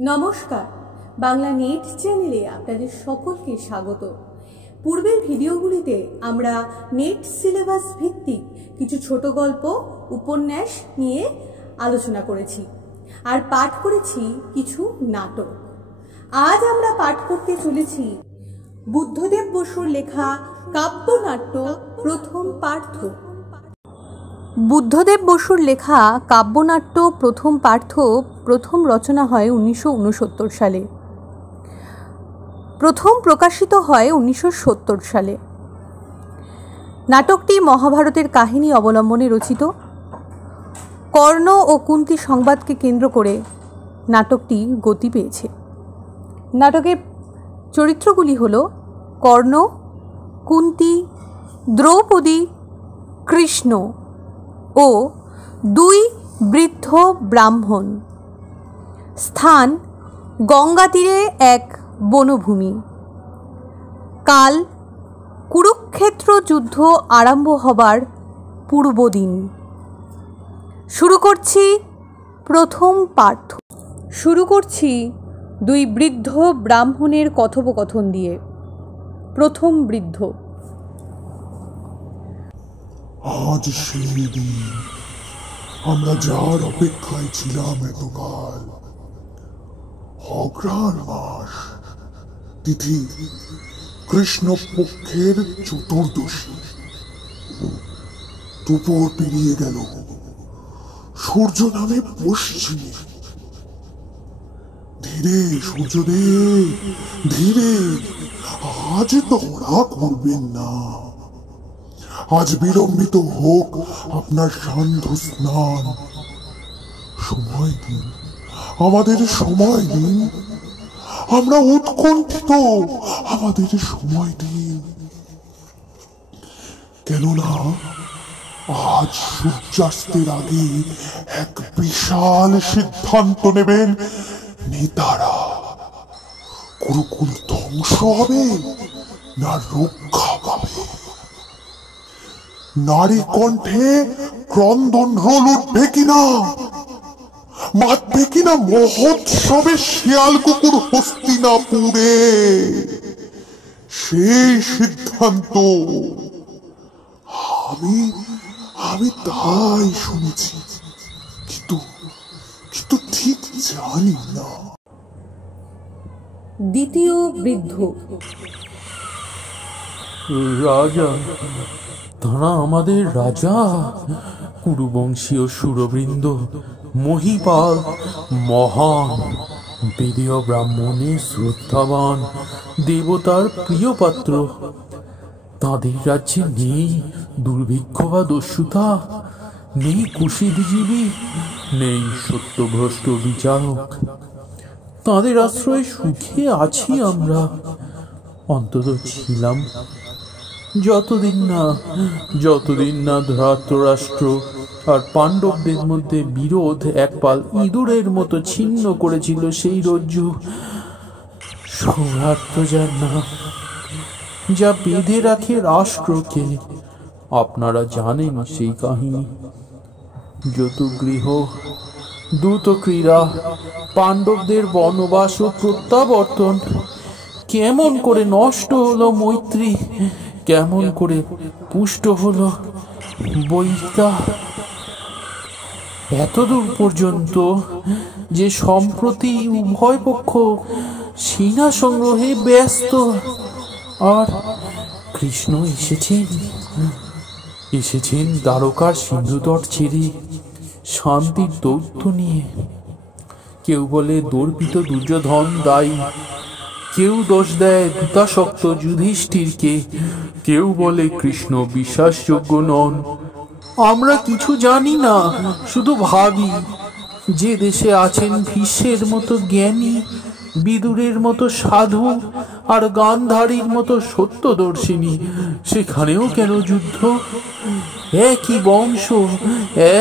নমস্কার, বাংলা নেট চ্যানেলে আপনাদের সকলকে স্বাগত। পূর্বের ভিডিওগুলিতে আমরা নেট সিলেবাস ভিত্তিক কিছু ছোট গল্প, উপন্যাস নিয়ে আলোচনা করেছি আর পাঠ করেছি কিছু নাটক। আজ আমরা পাঠ করতে চলেছি বুদ্ধদেব বসুর লেখা কাব্যনাট্য প্রথম পার্থ। বুদ্ধদেব বসুর লেখা কাব্যনাট্য প্রথম পার্থ প্রথম রচনা হয় 1969 সালে, প্রথম প্রকাশিত হয় 1970 সালে। নাটকটি মহাভারতের কাহিনী অবলম্বনে রচিত। কর্ণ ও কুন্তী সংবাদকে কেন্দ্র করে নাটকটি গতি পেয়েছে। নাটকের চরিত্রগুলি হল কর্ণ, কুন্তী, দ্রৌপদী, কৃষ্ণ ও দুই বৃদ্ধ ব্রাহ্মণ। স্থান গঙ্গা তীরে এক বনভূমি। কাল কুরুক্ষেত্র যুদ্ধ আরম্ভ হবার পূর্বদিন। শুরু করছি প্রথম পার্থ। শুরু করছি দুই বৃদ্ধ ব্রাহ্মণের কথোপকথন দিয়ে। প্রথম বৃদ্ধ: আজ সেই দিন আমরা যার অপেক্ষায় ছিলাম এতকাল। অগ্রহায়ণ মাস, তিথি কৃষ্ণপক্ষের চতুর্দশী। দুপুর পেরিয়ে গেল, সূর্য নামে পশ্চিমে। ধীরে সূর্যদেব, ধীরে, আজ তোমরা করবেন না। আজ বিলম্বিত হোক আপনার সান্ধ্য স্নান। সময় দিন, আমাদের সময় দিন। আমরা উৎকণ্ঠিত, আমাদের সময় দিন। কেননা আজ সূর্যাস্তের আগে এক বিশাল সিদ্ধান্ত নেবেন নেতারা। গুরুকুল ধ্বংস হবে না রক্ষা পাবে? নারী কণ্ঠে ক্রন্দন রোল উঠবে কিনা? মাতবে কিনা মহোৎসবে শিয়াল কুকুর হস্তিনাপুরে? সেই সিদ্ধান্ত আমি তাই শুনেছি, কিন্তু ঠিক জানি না। দ্বিতীয় বৃদ্ধ: রাজা, তারা আমাদের রাজা, কুরুবংশীয় সুরবৃন্দ, মহিপাল, মহান, বেদীয় ব্রাহ্মণের শ্রদ্ধাবান, দেবতার প্রিয় পাত্র। তাঁদের রাজ্যে নেই দুর্ভিক্ষ বা দস্যুতা, নেই কুশীজীবী, নেই সত্যভ্রষ্ট বিচারক। তাঁদের আশ্রয়ে সুখে আছি আমরা, অন্তত ছিলাম, যতদিন না ধৃতরাষ্ট্র আর পাণ্ডবদের মধ্যে বিরোধ একপাল ইঁদুরের মতো ছিন্ন করেছিল সেই রজ্জু। সৌহার্দ্য যার নাম, যা বেঁধে রাখে রাষ্ট্রকে। আপনারা জানেন সেই কাহিনী। যতুগৃহ, দ্রুত ক্রীড়া, পাণ্ডবদের বনবাস ও প্রত্যাবর্তন, কেমন করে নষ্ট হলো মৈত্রী, কেমন করে পুষ্ট হলো বৈরিতা। এতদূর পর্যন্ত যে সম্প্রতি উভয় পক্ষ সেনা সংগ্রহে ব্যস্ত। আর কৃষ্ণ এসেছেন দ্বারকার সিন্ধুতট ছেড়ে শান্তির দৌত্য নিয়ে। কেউ বলে দর্পিত দুর্যোধন দায়ী, কেউ দোষ দেয় দূতাসক্ত যুধিষ্ঠিরকে, কেউ বলে কৃষ্ণ বিশ্বাসযোগ্য নন। আমরা কিছু জানি না, শুধু ভাবি যে দেশে আছেন ভীষ্মের মতো জ্ঞানী, বিদুরের মতো সাধু আর গান্ধারীর মতো সত্যদর্শিনী, সেখানেও কেন যুদ্ধ? একই বংশ,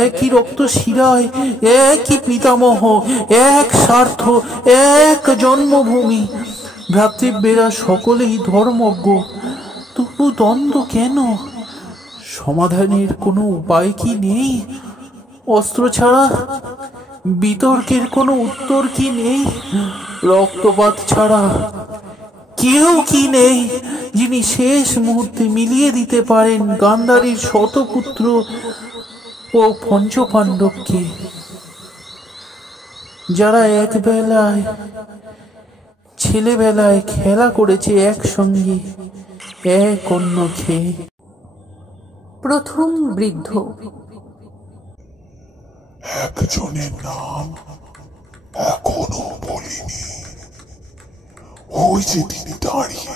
একই রক্ত শিরায়, একই পিতামহ, এক স্বার্থ, এক জন্মভূমি। ভ্রাতৃব্যেরা সকলেই ধর্মজ্ঞ, তবু দ্বন্দ্ব কেন? সমাধানের কোনো উপায় কি নেই অস্ত্র ছাড়া? বিতর্কের কোনো উত্তর কি নেই? রক্তপাত ছাড়া কেউ কি নেই যিনি শেষ মুহূর্তে মিলিয়ে দিতে পারেন গান্ধারীর শতপুত্র ও পঞ্চপাণ্ডবকে, যারা একবেলায় ছেলেবেলায় খেলা করেছে একসঙ্গে, এক অন্য খেয়ে? প্রথম বৃদ্ধ। একজনের নাম এখনো বলিনি। ওই যে তিনি দাঁড়িয়ে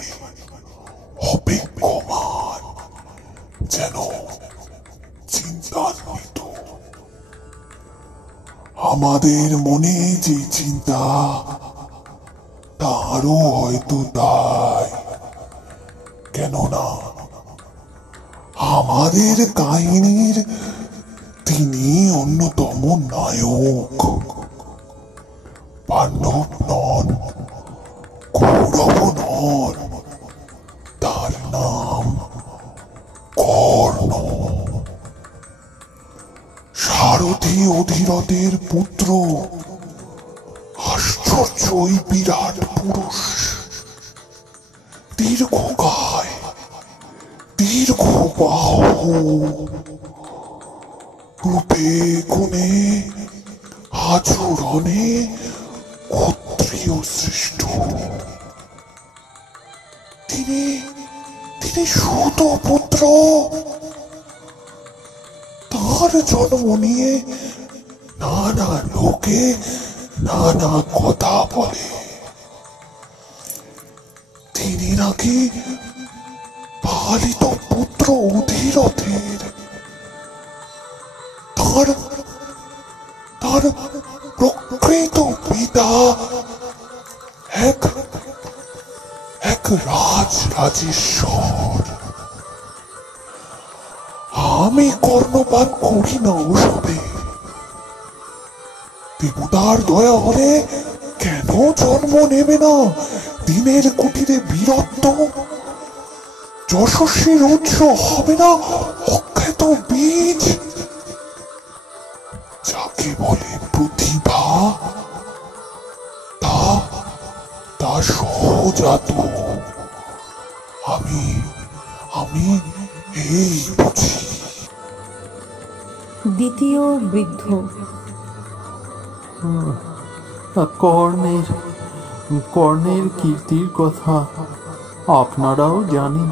অপেক্ষমান, যেন চিন্তান্বিত। আমাদের মনে যে চিন্তা, তারও হয়তো তাই। কেননা আমাদের কাহিনীর তিনি অন্যতম নায়ক। পাণ্ডব নন, কৌরব নন, তার নাম কর্ণ। সারথি অধিরথের পুত্র, আশ্চর্যই বিরাট পুরুষ। দীর্ঘকায়, দীর্ঘ বাহু, রূপে গুণে আচরণে ক্ষত্রিয় শ্রেষ্ঠ। তিনি সুত পুত্র। তার জন্ম নিয়ে নানা লোকে নানা কথা বলে। তিনি নাকি পালিত পুত্র অধিরথের। তার প্রকৃত পিতা এক রাজেশ্বর। আমি কর্ণপান করি না ওসবে। দেবতার দয়া হলে কেন জন্ম নেবে না দিনের কুটিরে বীরত্ব? যশস্বীর উৎস হবে না অখ্যাত বীজ? যাকে বলে প্রতিভা, তা সহজাত। আমি এই বুঝি। দ্বিতীয় বৃদ্ধ। কর্ণের কীর্তির কথা আপনারাও জানেন।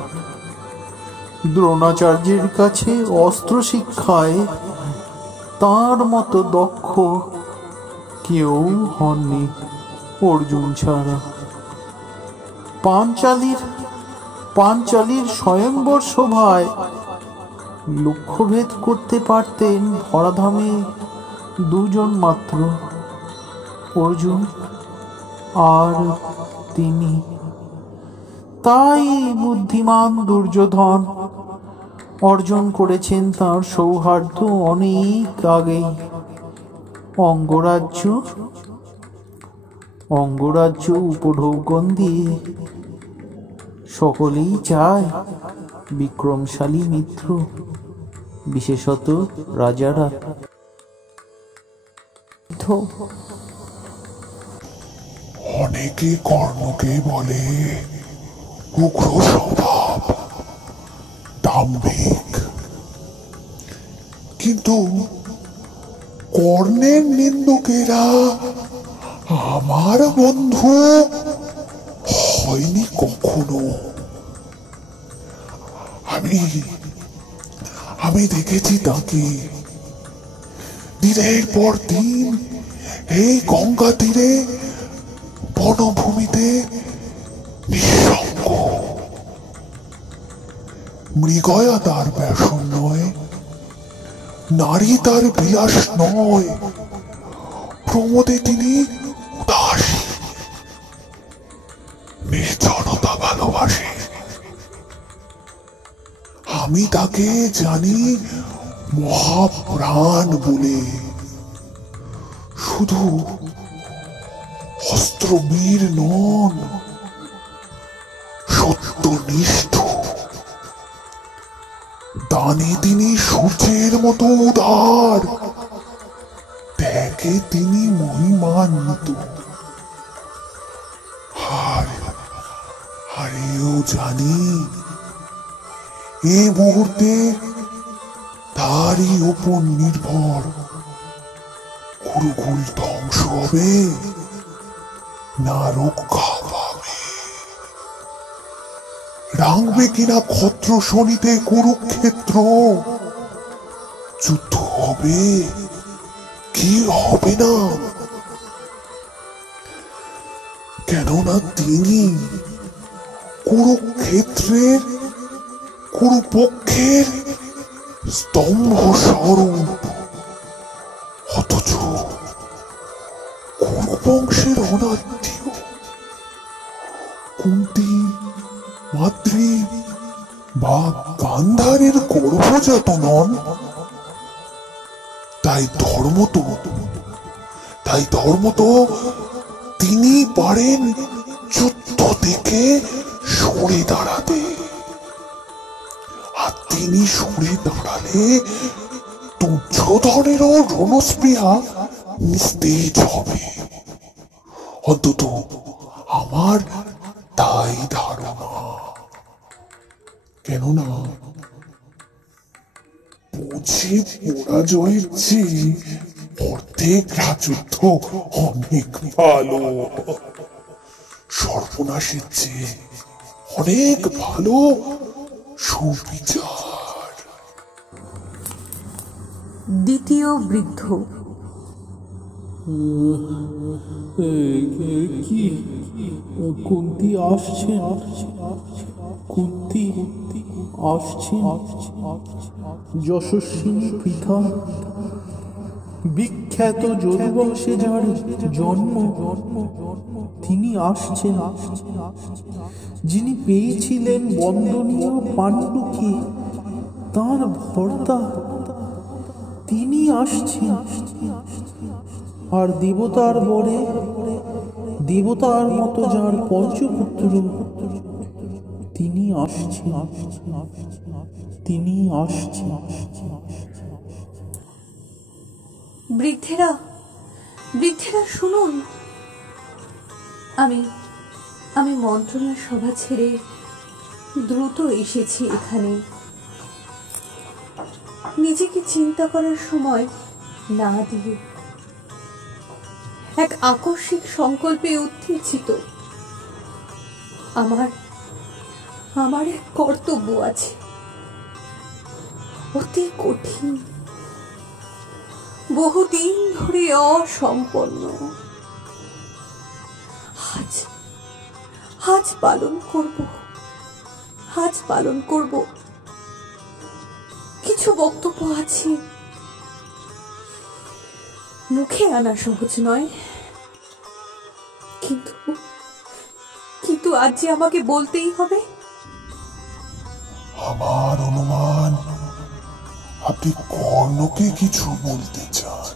দ্রোণাচার্যের কাছে অস্ত্র শিক্ষায় তার মতো দক্ষ কেউ হননি অর্জুন ছাড়া। পাঞ্চালীর স্বয়ংবর সভায় লক্ষ্যভেদ করতে পারতেন ধরাধামে দুজন মাত্র, অর্জুন আর তিনি। তাই বুদ্ধিমান দুর্যোধন অর্জন করেছেন তার সৌহার্দ্য অনেক আগেই। অঙ্গরাজ্য উপঢৌকন দিয়ে সকলেই চায় বিক্রমশালী মিত্র, বিশেষত রাজারা। অনেকে কর্ণকে বলে উগ্র স্বভাব, দাম্ভিক। কিন্তু কর্ণের নিন্দুকেরা আমার বন্ধু হয়নি কখনো। আমি দেখেছি তাকে দিনের পর দিন এই গঙ্গা তীরে বনভূমিতে নিঃসঙ্গ। মৃগয়া তার ব্যাসন নয়, নারী তার বিলাস নয়, প্রমোদে তিনি উদাসী, নির্জনতা ভালোবাসে। আমি তাকে জানি মহাপ্রাণ বলে। শুধু অস্ত্রবীর নন, সত্যনিষ্ঠ। দানে তিনি সূর্যের মতো উদার, ত্যাগ থেকে তিনি মহিমান্বিত। আরেও জানি এই মুহূর্তে তারই উপর নির্ভর গুরুকুল ধ্বংস হবে না রক্ষা পাবে, রাঙবে কিনা ক্ষত্র শনিতে কুরুক্ষেত্র, যুদ্ধ হবে কি হবে না, কেননা তিনি কুরুক্ষেত্রের কুরুপক্ষের স্তম্ভ স্বরূপ। অথচ কুরুবংশের অনাত্মীয় কুন্তী মাতৃ বা গান্ধারের গর্ভজাত নন। তাই ধর্ম তো তিনি পারেন যুদ্ধ থেকে সরে দাঁড়াতে, আর তিনি সরে দাঁড়ালে দুর্যোধনেরও রণস্পৃহা নিস্তেজ হবে। অন্তত আমার তাই ধারণা। কেননা বুঝি পরাজয়ের চেয়ে অর্ধেক রাজত্ব অনেক ভালো, সর্বনাশের চেয়ে অনেক ভালো সুবিচার। দ্বিতীয় বৃদ্ধ। কি কুন্তী আসছেন? কুন্তী আসছেন? যশস্বিনী পৃথা, বিখ্যাত যদুবংশে যার জন্ম, তিনি আসছেন। যিনি পেয়েছিলেন বন্দনীয় পাণ্ডুকে, তার ভর্তা, তিনি আসছেন। আর দেবতার বরে, দেবতার মতো যার পঞ্চপুত্র, তিনি আসছেন, তিনি আসছেন। বৃদ্ধেরা শুনুন, আমি মন্ত্রণা সভা ছেড়ে দ্রুত এসেছি এখানে। নিজেকে চিন্তা করার সময় না দিয়ে এক আকস্মিক সংকল্পে উত্তেজিত। আমার এক কর্তব্য আছে, অতি কঠিন, বহুদিন ধরে অসম্পন্ন। আজ পালন করব। কিছু বক্তব্য আছে, মুখে আনা সহজ নয়, কিন্তু আজ যে আমাকে বলতেই হবে। আমার অনুমান আপনি কর্ণকে কিছু বলতে চান।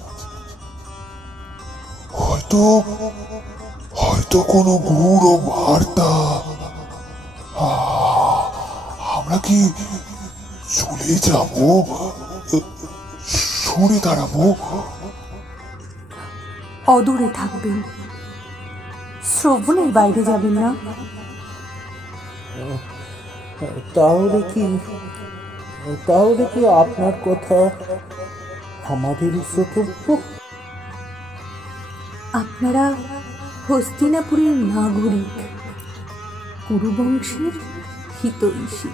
হয়তো কোনো গূঢ় বার্তা। আমরা কি চলে যাব, সরে দাঁড়াবো? অদূরে থাকবেন, শ্রবণের বাইরে যাবেন না। তাহলে কি আপনার কথা আমাদের শ্রোতব্য? আপনারা হস্তিনাপুরের নাগরিক, কুরুবংশের হিতৈষী,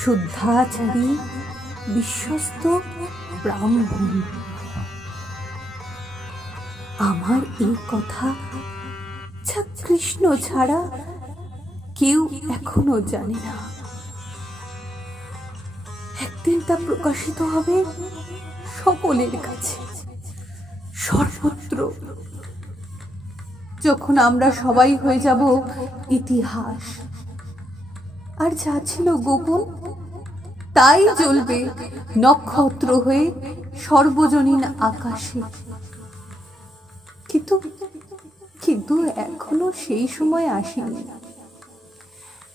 শুদ্ধাচারী, বিশ্বস্ত ব্রাহ্মণ। আমার এই কথা যা কৃষ্ণ ছাড়া কেউ এখনো জানে না। একদিন তা প্রকাশিত হবে সকলের কাছে, সর্বত্র। যখন আমরা সবাই হয়ে যাব ইতিহাস, আর যা ছিল গোপন তাই জ্বলবে নক্ষত্র হয়ে সর্বজনীন আকাশে। কিন্তু এখনো সেই সময় আসেনি।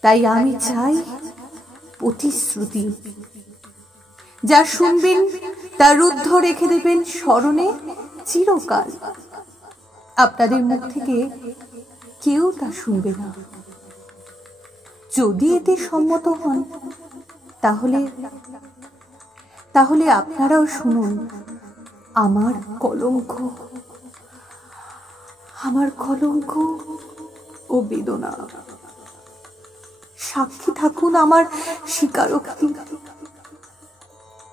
তাই আমি চাই প্রতিশ্রুতি। যা শুনবেন তা রুদ্ধ রেখে দেবেন স্মরণে, চিরকাল। আপনাদের মুখ থেকে কেউ তা শুনবে না। যদি এতে সম্মত হন তাহলে তাহলে আপনারাও শুনুন আমার কলঙ্ক ও বেদনা। সাক্ষী থাকুন আমার স্বীকারোক্তি।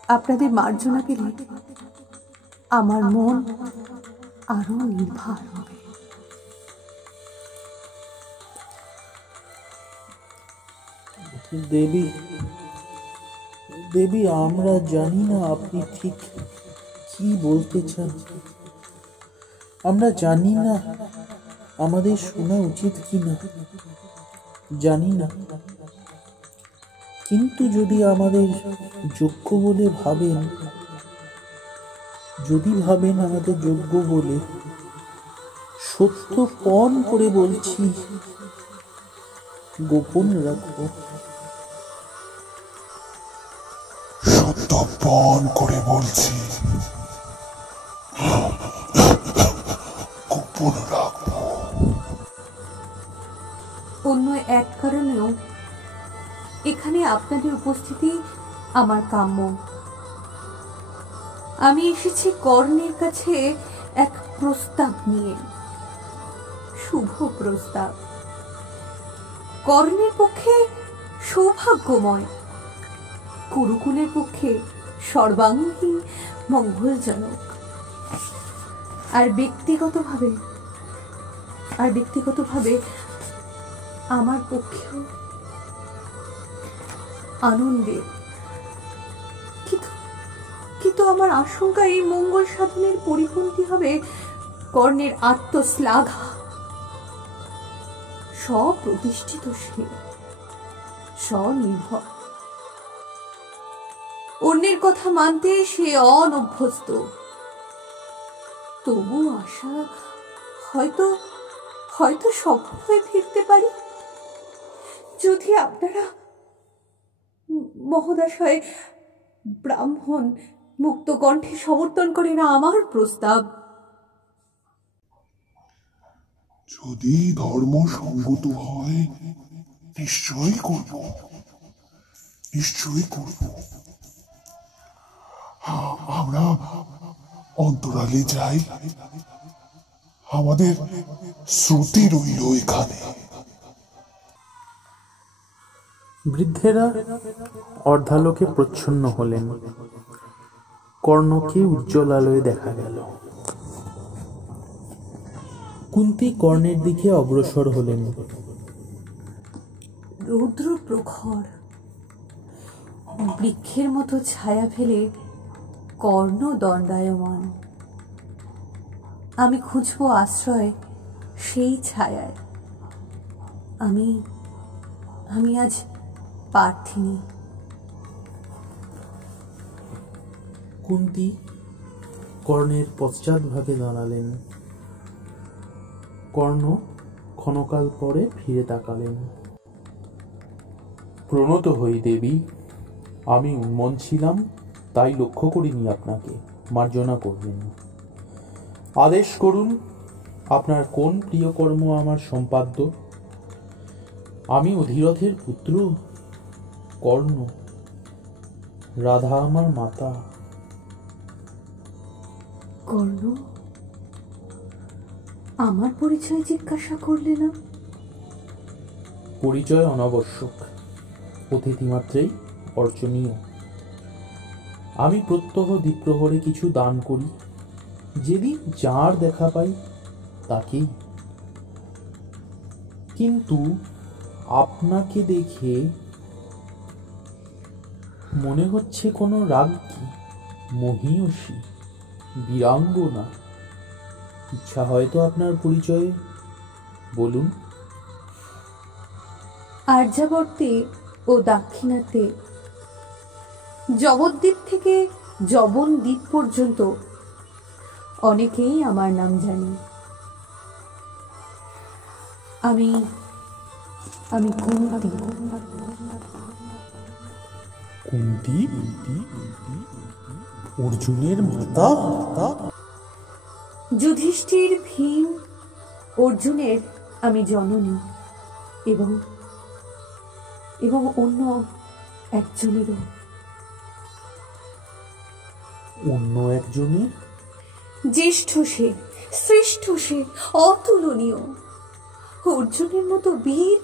আপনাদের মার্জনা পেলে আমার মন আরো নির্ভর হবে। দেবী, দেবী, আমরা জানি না আপনি ঠিক কি বলতে চান। আমরা জানি না আমাদের শোনা উচিত কিনা, জানি না। কিন্তু যদি আমাদের যোগ্য বলে ভাবেন, যদি ভাবেন আমাদের যোগ্য বলে, সত্য পণ করে বলছি, গোপন রাখবো। সত্য পণ করে বলছি, গোপন রাখবো। অন্য এক কারণেও এখানে আপনাদের উপস্থিতি আমার কাম্য। আমি এসেছি কর্ণের কাছে এক প্রস্তাব নিয়ে, শুভ প্রস্তাব। কর্ণের পক্ষে সৌভাগ্যময়, কুরুকুলের পক্ষে সর্বাঙ্গীন মঙ্গলজনক। আর ব্যক্তিগতভাবে আমার পক্ষেও আনন্দের। কিন্তু আমার আশঙ্কা এই মঙ্গল সাধনের পরিপন্থী হবে কর্ণের আত্মশ্লাঘা। স্বপ্রতিষ্ঠিত সে, স্বনির্ভর, অন্যের কথা মানতে সে অনভ্যস্ত। তবু আশা হয়তো সফল হয়ে ফিরতে পারি যদি আপনারা মহোদয় ব্রাহ্মণ মুক্ত কণ্ঠে সমর্থন করে না আমার প্রস্তাব। যদি ধর্ম সঙ্গত হয় নিশ্চয়ই করব, নিশ্চয়ই করব। আমরা অন্তরালে যাই, আমাদের শ্রুতি রইল এখানে। বৃদ্ধেরা অর্ধালোকে প্রচ্ছন্ন হলেন। কর্ণকে উজ্জ্বল আলোয় দেখা গেল। কুন্তী কর্ণের দিকে অগ্রসর হলেন। রৌদ্র প্রখর, বৃক্ষের মতো ছায়া ফেলে কর্ণ দণ্ডায়মান। আমি খুঁজব আশ্রয় সেই ছায়ায়। আমি আজ পার্থিনী। কুন্তী কর্ণের পশ্চাৎভাগে দাঁড়ালেন। কর্ণ ক্ষণকাল পরে ফিরে তাকালেন। প্রণত হই দেবী, আমি উন্মন ছিলাম, তাই লক্ষ্য করিনি আপনাকে। মার্জনা করবেন। আদেশ করুন, আপনার কোন প্রিয় কর্ম আমার সম্পাদ্য? আমি অধিরথের পুত্র কর্ণ, রাধা আমার মাতা। কর্ণ, আমার পরিচয় জিজ্ঞাসা করলে না? পরিচয় অনাবশ্যক, অতিথি মাত্রেই অর্চনীয়। আমি প্রত্যহ দ্বিপ্রহরে কিছু দান করি, যেদিন যার দেখা পাই তাকেই। কিন্তু আপনাকে দেখে মনে হচ্ছে কোনো রাজ্ঞী, মহীয়সী, বীরাঙ্গনা। ইচ্ছা হয়তো আপনার পরিচয়ে বলুন। আর্যাবর্তে ও দাক্ষিণাত্যে, জবদ্বীপ থেকে জবনদ্বীপ পর্যন্ত অনেকেই আমার নাম জানে। আমি কুন্তী। কুন্তী? অর্জুনের মাতা? যুধিষ্ঠির, ভীম, অর্জুনের আমি জননী এবং এবং অন্য একজনেরও। অন্য একজনের? জ্যেষ্ঠ সে, শ্রেষ্ঠ সে, অতুলনীয়। অর্জুনের মতো বীর,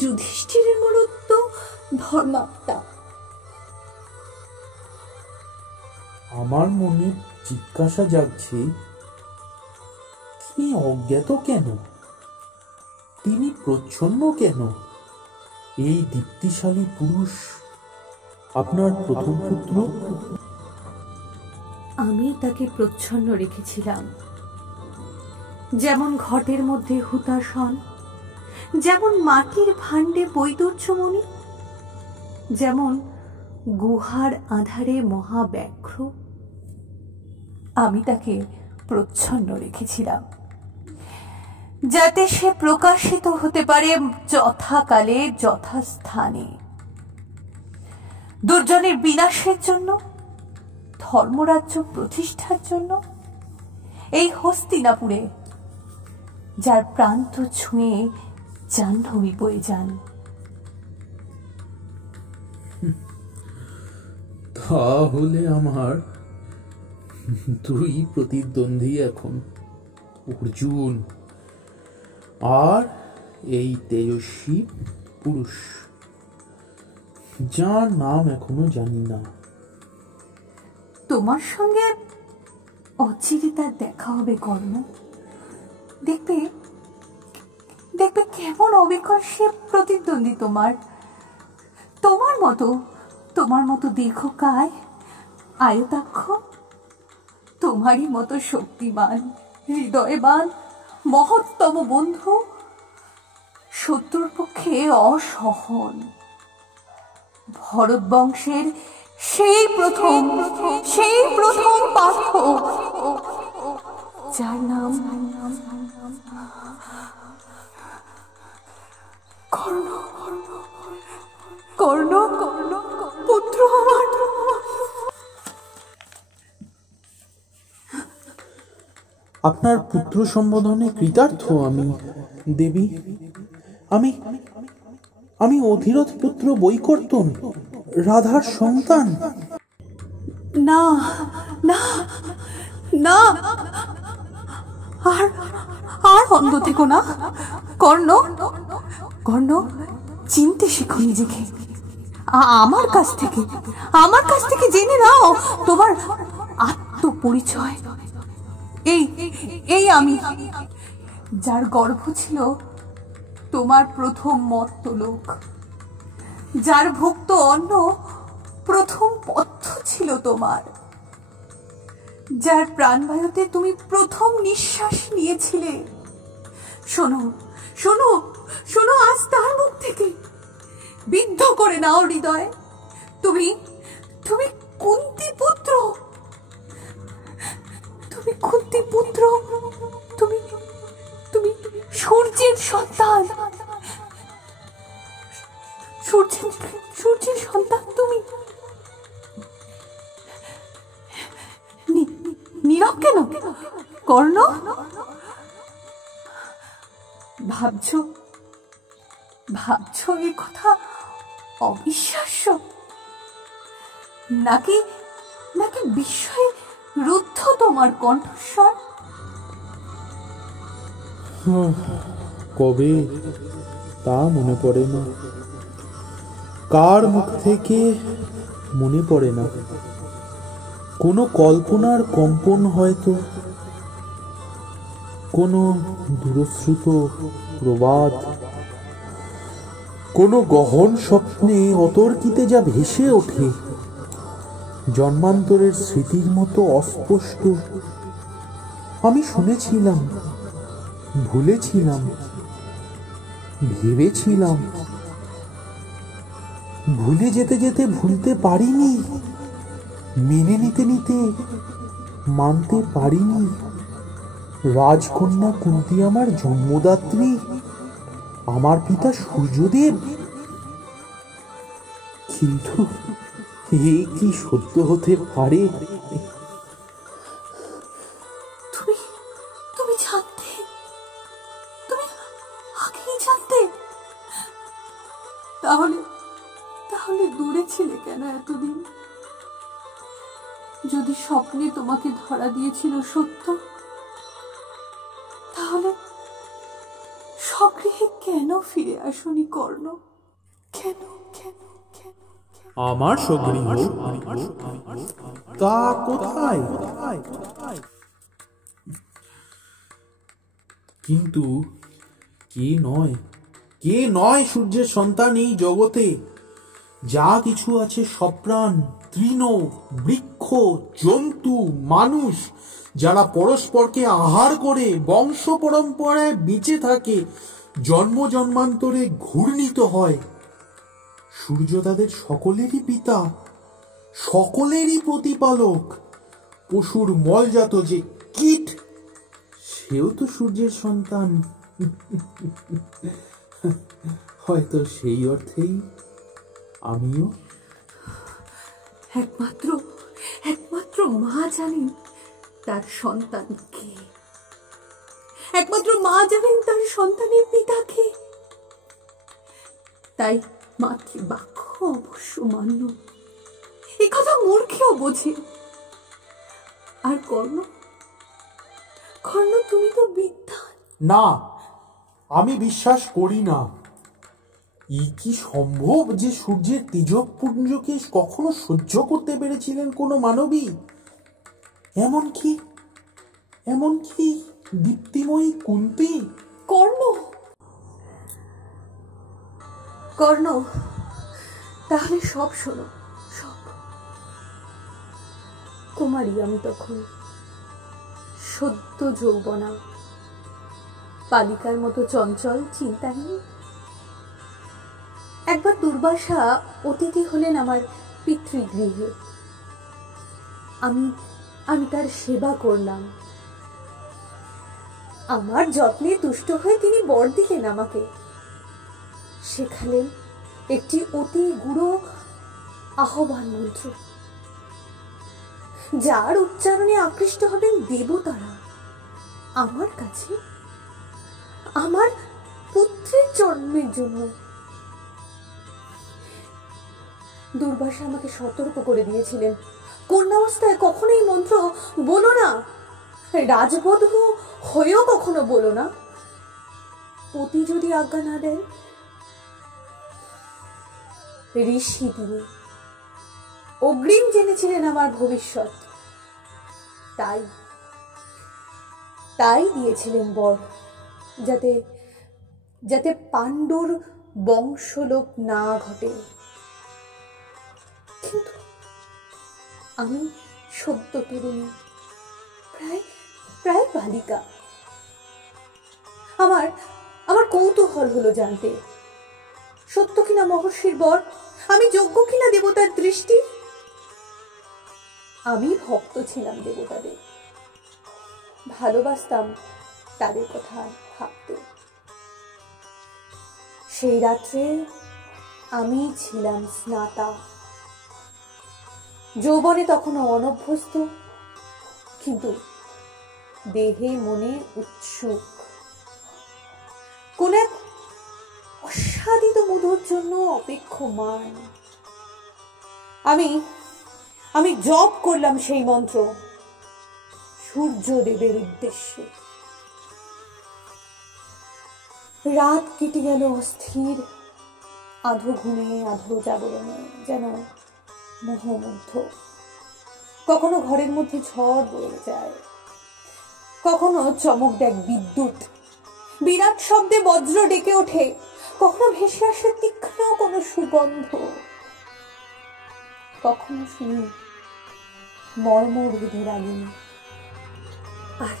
যুধিষ্ঠিরের মতো ধর্মাত্মা। আমার মনে জিজ্ঞাসা জাগছে, তিনি অজ্ঞাত কেন? তিনি প্রচ্ছন্ন কেন? এই দীপ্তিশালী পুরুষ আপনার প্রথম পুত্র? আমি তাকে প্রচ্ছন্ন রেখেছিলাম, যেমন ঘটের মধ্যে হুতাশন, যেমন মাটির ভাণ্ডে বৈদুর্যমণি, যেমন গুহার আধারে মহাব্যাঘ্র। আমি তাকে প্রচ্ছন্ন রেখেছিলাম, যাতে সে প্রকাশিত হতে পারে যথাকালে যথাস্থানে। দুর্জনের বিনাশের জন্য, ধর্মরাজ্য প্রতিষ্ঠার জন্য, এই হস্তিনাপুরে যার প্রান্ত ছুঁয়ে জাহ্নবী বয়ে যান। তাহলে আমার দুই প্রতিদ্বন্দ্বী এখন, অর্জুন আর এই তেজস্বী পুরুষ, যার নাম এখনো জানি না। তোমার সঙ্গে অচিরে তার দেখা হবে কর্ণ। দেখবে দেখবে কেমন অবিকল সে প্রতিদ্বন্দ্বী তোমার। তোমার মতো দীর্ঘকায়, আয়তাক্ষ, তোমারই মতো শক্তিমান, হৃদয়বান, মহত্তম বন্ধু, শত্রুর পক্ষে অসহন। ভরত বংশের সেই প্রথম পার্থ, যার নাম কর্ণ। কর্ণ পুত্র আমার। আপনার পুত্র সম্বোধনে কৃতার্থ আমি, দেবী। আমি অধিরথ পুত্র বৈকর্তন, রাধার সন্তান। না না না, আর অন্ধ থেকো না কর্ণ। কর্ণ, চিনতে শেখো নিজেকে। আমার কাছ থেকে জেনে নাও তোমার আত্মপরিচয়। এই আমি, যার গর্ভ ছিল তোমার প্রথম মর্তলোক, যার ভুক্ত অন্ন প্রথম পথ্য ছিল তোমার, যার প্রাণবায়ুতে তুমি প্রথম নিঃশ্বাস নিয়েছিলে। শোনো শোনো শোনো, আজ তার মুখ থেকে বিদ্ধ করে নাও হৃদয়। তুমি কুন্তী পুত্র, তুমি সূর্যের সন্তান, সূর্যের সন্তান তুমি। নীরব কেন কর্ণ? ভাবছো এ কথা অবিশ্বাস্য, নাকি বিস্ময়ে রুদ্ধ তোমার কণ্ঠস্বর? কবে তা মনে পড়ে না, কার মুখ থেকে মনে পড়ে না। কোনো কল্পনার কম্পন হয়তো, কোনো দূরশ্রুত প্রবাদ, কোনো গহন স্বপ্নে অতর্কিতে যা ভেসে ওঠে, জন্মান্তরের স্মৃতির মতো অস্পষ্ট। আমি শুনেছিলাম, ভুলেছিলাম, ভেবেছিলাম, ভুলে যেতে যেতে ভুলতে পারিনি, মেনে নিতে নিতে মানতে পারিনি। রাজকন্যা কুন্তী আমার জন্মদাত্রী, আমার পিতা সূর্যদেব। কিন্তু এ কি সত্য হতে পারে? আগেই জানতে? তাহলে তাহলে দূরে ছিলে কেন এতদিন? যদি স্বপ্নে তোমাকে ধরা দিয়েছিল সত্য, তাহলে স্বগৃহে কেন ফিরে আসনি কর্ণ? কেন কেন কেন? আমার স্বগৃহ তা কোথায়? কিন্তু কে নয় সূর্যের সন্তান এই জগতে? যা কিছু আছে সপ্রাণ, তৃণ, বৃক্ষ, জন্তু, মানুষ, যারা পরস্পরকে আহার করে বংশ পরম্পরায় বেঁচে থাকে, জন্ম জন্মান্তরে ঘূর্ণিত হয়। সূর্য তাদের সকলেরই পিতা, সকলেরই প্রতিপালক। পশুর মলজাত যে কীট, সেও তো সূর্যের সন্তান। হয়তো সেই অর্থেই আমিও। একমাত্র মা জানেন তার সন্তান কে, একমাত্র মা জানেন তার সন্তানের পিতা কে। তাই মাতৃবাক্য অবশ্য মান্য, এ কথা মূর্খেও বোঝে। আর কর্ণ, তুমি তো বিদ্বান। না, আমি বিশ্বাস করি না। কি সম্ভব যে সূর্যের তেজপুঞ্জকে কখনো সহ্য করতে পেরেছিলেন কোনো মানবী? এমনকি দীপ্তিময়ী কুন্তী? কর্ণ, তাহলে সব শোনো, সব। কুমারী আমি তখন, সদ্য যৌবনা, বালিকার মতো চঞ্চল, চিন্তাহীন। একবার দুর্বাসা অতিথি হলেন আমার পিতৃগৃহে। আমি তার সেবা করলাম। আমার যত্নে তুষ্ট হয়ে তিনি বর দিলেন আমাকে। শেখালেন একটি অতি গূঢ় আহ্বান মন্ত্র, যার উচ্চারণে আকৃষ্ট হবেন দেবতারা আমার কাছে, আমার পুত্রের জন্মের জন্য। দুর্বাসা আমাকে সতর্ক করে দিয়েছিলেন, কন্যাবস্থায় কখনো এই মন্ত্র বলো না, রাজবধূ হয়েও কখনো বলো না। পতি যদি আজ্ঞা না দেন। ঋষি তিনি, অগ্রিম জেনেছিলেন আমার ভবিষ্যৎ, তাই দিয়েছিলেন বর, যাতে পাণ্ডুর বংশলোপ না ঘটে। কিন্তু আমি সদ্য তরুণী, প্রায় বালিকা। আমার কৌতূহল হলো জানতে, সত্য কিনা মহর্ষির বর, আমি যোগ্য কিনা দেবতার দৃষ্টি। আমি ভক্ত ছিলাম দেবতাদের, ভালোবাসতাম তাদের কথা ভাবতে। সেই রাত্রে আমি ছিলাম স্নাতা, যৌবনে তখনও অনভ্যস্ত, কিন্তু দেহে মনে উৎসুক। কোন এক অসাধিত মধুর জন্য অপেক্ষমান। আমি জপ করলাম সেই মন্ত্র সূর্যদেবের উদ্দেশ্যে। রাত কেটে গেল অস্থির, আধো ঘুমে আধো জাগরণে, যেন মোহমুগ্ধ। কখনো ঘরের মধ্যে ঝড় বয়ে যায়, কখনো চমক দেখ বিদ্যুৎ, বিরাট শব্দে বজ্র ডেকে ওঠে, কখনো ভেসে আসে তীক্ষ্ণ কোনো সুগন্ধ, কখনো শুনি মর্মভেদী রাগিনী। আর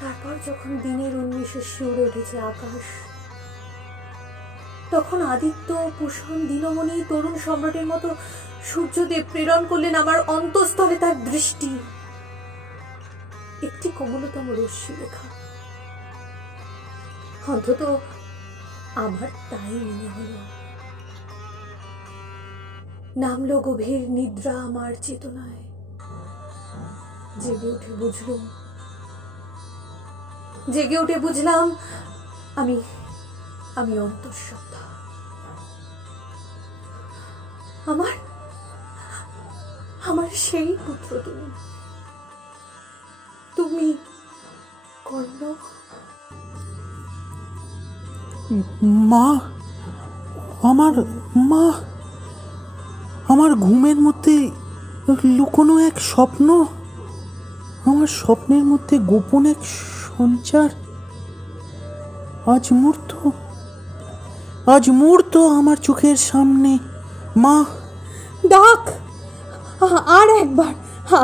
তারপর যখন দিনের উন্মেষে শিউরে উঠেছে আকাশ, তখন আদিত্য, পুষণ, দিনমণি, তরুণ সম্রাটের মতো সূর্যদেব প্রেরণ করলেন আমার অন্তঃস্থলে তার দৃষ্টি। একটি কোমলতম রশ্মি রেখা, অন্তত আমার তাই মনে হল। নামলো গভীর নিদ্রা আমার চেতনায়, জেগে উঠে বুঝলুম জেগে উঠে বুঝলাম আমি আমি অন্তঃসত্ত্বা। আমার আমার সেই পুত্র তুমি, তুমি কর্ণ। মা, আমার মা, আমার ঘুমের মধ্যে লুকোনো এক স্বপ্ন, আমার স্বপ্নের মধ্যে গোপন এক সঞ্চার আজ মুহূর্ত আমার চোখের সামনে। মা, ডাক,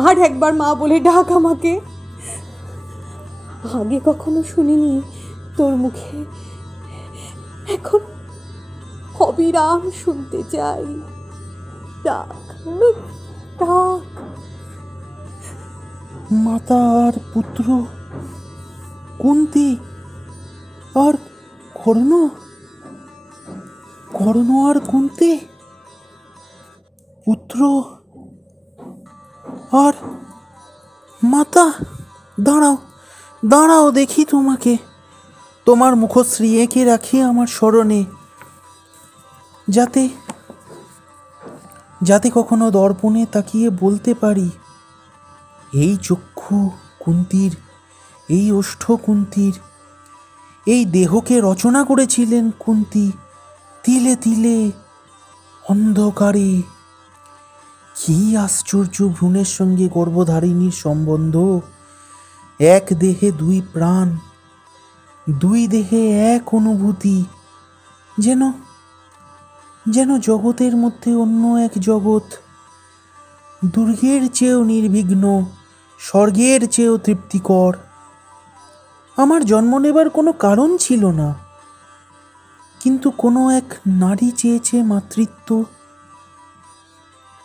আর একবার মা বলে ডাক আমাকে। আগে কখনো শুনিনি তোর মুখে, এখন অবিরাম শুনতে চাই। ডাক, ডাক। মাতা আর পুত্র, কুন্তী আর কর্ণ আর কুন্তী, পুত্র আর মাতা। দাঁড়াও দেখি তোমাকে, তোমার মুখশ্রী এঁকে রাখি আমার স্মরণে, যাতে কখনো দর্পণে তাকিয়ে বলতে পারি, এই চক্ষু কুন্তীর, এই ওষ্ঠ কুন্তীর, এই দেহকে রচনা করেছিলেন কুন্তী তিলে তিলে অন্ধকারে। কি আশ্চর্য ভ্রূণের সঙ্গে গর্ভধারিণীর সম্বন্ধ! এক দেহে দুই প্রাণ, দুই দেহে এক অনুভূতি, যেন জগতের মধ্যে অন্য এক জগৎ, দুর্গের চেয়েও নির্বিঘ্ন, স্বর্গের চেয়েও তৃপ্তিকর। আমার জন্ম নেবার কোনো কারণ ছিল না, কিন্তু কোনো এক নারী চেয়েছে মাতৃত্ব,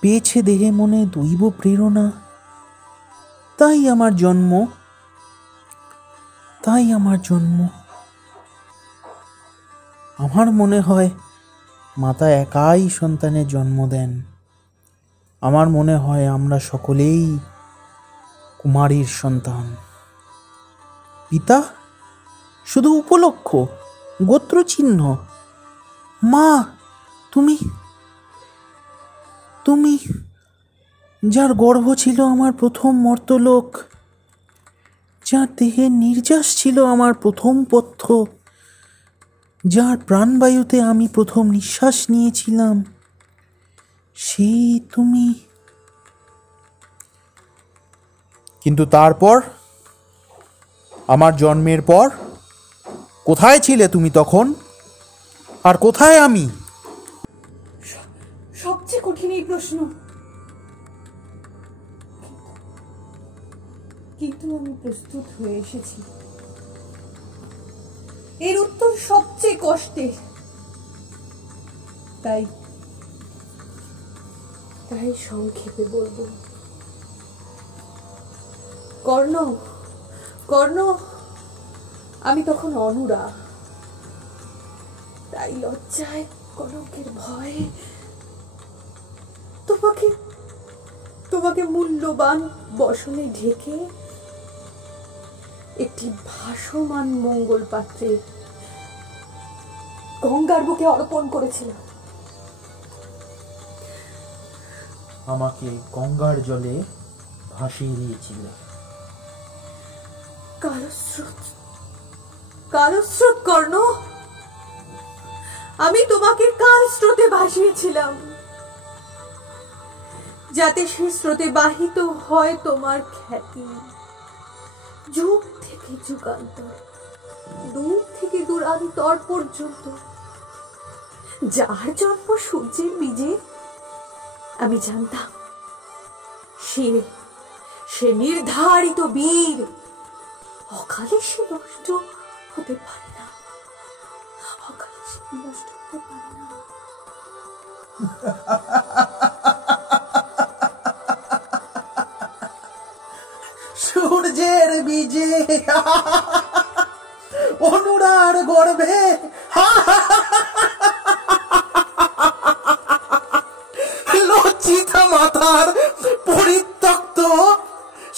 পেয়েছে দেহে মনে দৈব প্রেরণা, তাই আমার জন্ম। আমার মনে হয় মাতা একাই সন্তানের জন্ম দেন। আমার মনে হয় আমরা সকলেই কুমারীর সন্তান। পিতা শুধু উপলক্ষ, গোত্রচিহ্ন। মা, তুমি যার গর্ভ ছিল আমার প্রথম মর্তলোক, যার দেহের নির্যাস ছিল আমার প্রথম পথ্য, যার প্রাণবায়ুতে আমি প্রথম নিঃশ্বাস নিয়েছিলাম, সেই তুমি। কিন্তু তারপর, আমার জন্মের পর কোথায় ছিলে তুমি তখন, আর কোথায় আমি? সবচেয়ে কঠিন এই প্রশ্ন, কিন্তু আমি প্রস্তুত হয়ে এসেছি। এর উত্তর সবচেয়ে কষ্টের, তাই সংক্ষেপে বলবো। কর্ণ, আমি তখন অনুরা, তাই লজ্জায়, কলঙ্কের ভয়ে তোমাকে মূল্যবান বসনে ঢেকে একটি ভাসমান মঙ্গল পাত্রে গঙ্গার বুকে অর্পণ করেছিলাম। আমাকে গঙ্গার জলে ভাসিয়ে দিয়েছিল। কালস্রোত কর্ণ, আমি তোমাকে কাল স্রোতে ভাসিয়েছিলাম, যাতে সে স্রোতে বাহিত হয় তোমার খ্যাতি। যুগ থেকে যুগান্তর, দূর থেকে দূরান্তর পর্যন্ত, যার জন্ম সূর্যের বীজে, আমি জানতাম সে নির্ধারিত বীর, অকালে সে নষ্ট হতে পারে না, অকালে সে নষ্ট হতে পারে না। সূর্যের বীজে অনুরার গর্ভে লজ্জিতা মাতার পরিত্যক্ত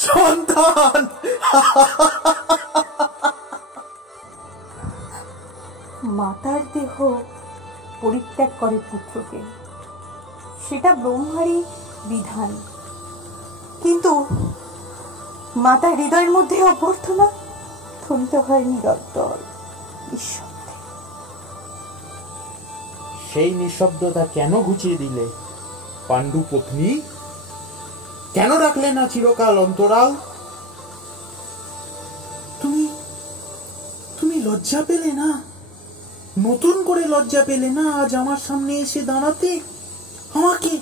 সন্তান। মাতার দেহ পরিত্যাগ করে পুত্রকে, সেটা ব্রহ্মারই বিধান। কিন্তু মাতার হৃদয়ের মধ্যে অভ্যর্থনা ধ্বনিত হয় নিরন্তর নিঃশব্দে। সেই নিঃশব্দতা কেন ঘুচিয়ে দিলে পাণ্ডু পত্নী? কেন রাখলে না চিরকাল অন্তরাল? তুমি তুমি লজ্জা পেলে না? নতুন করে লজ্জা পেলে না আজ আমার সামনে এসে দাঁড়াতে? আমাকে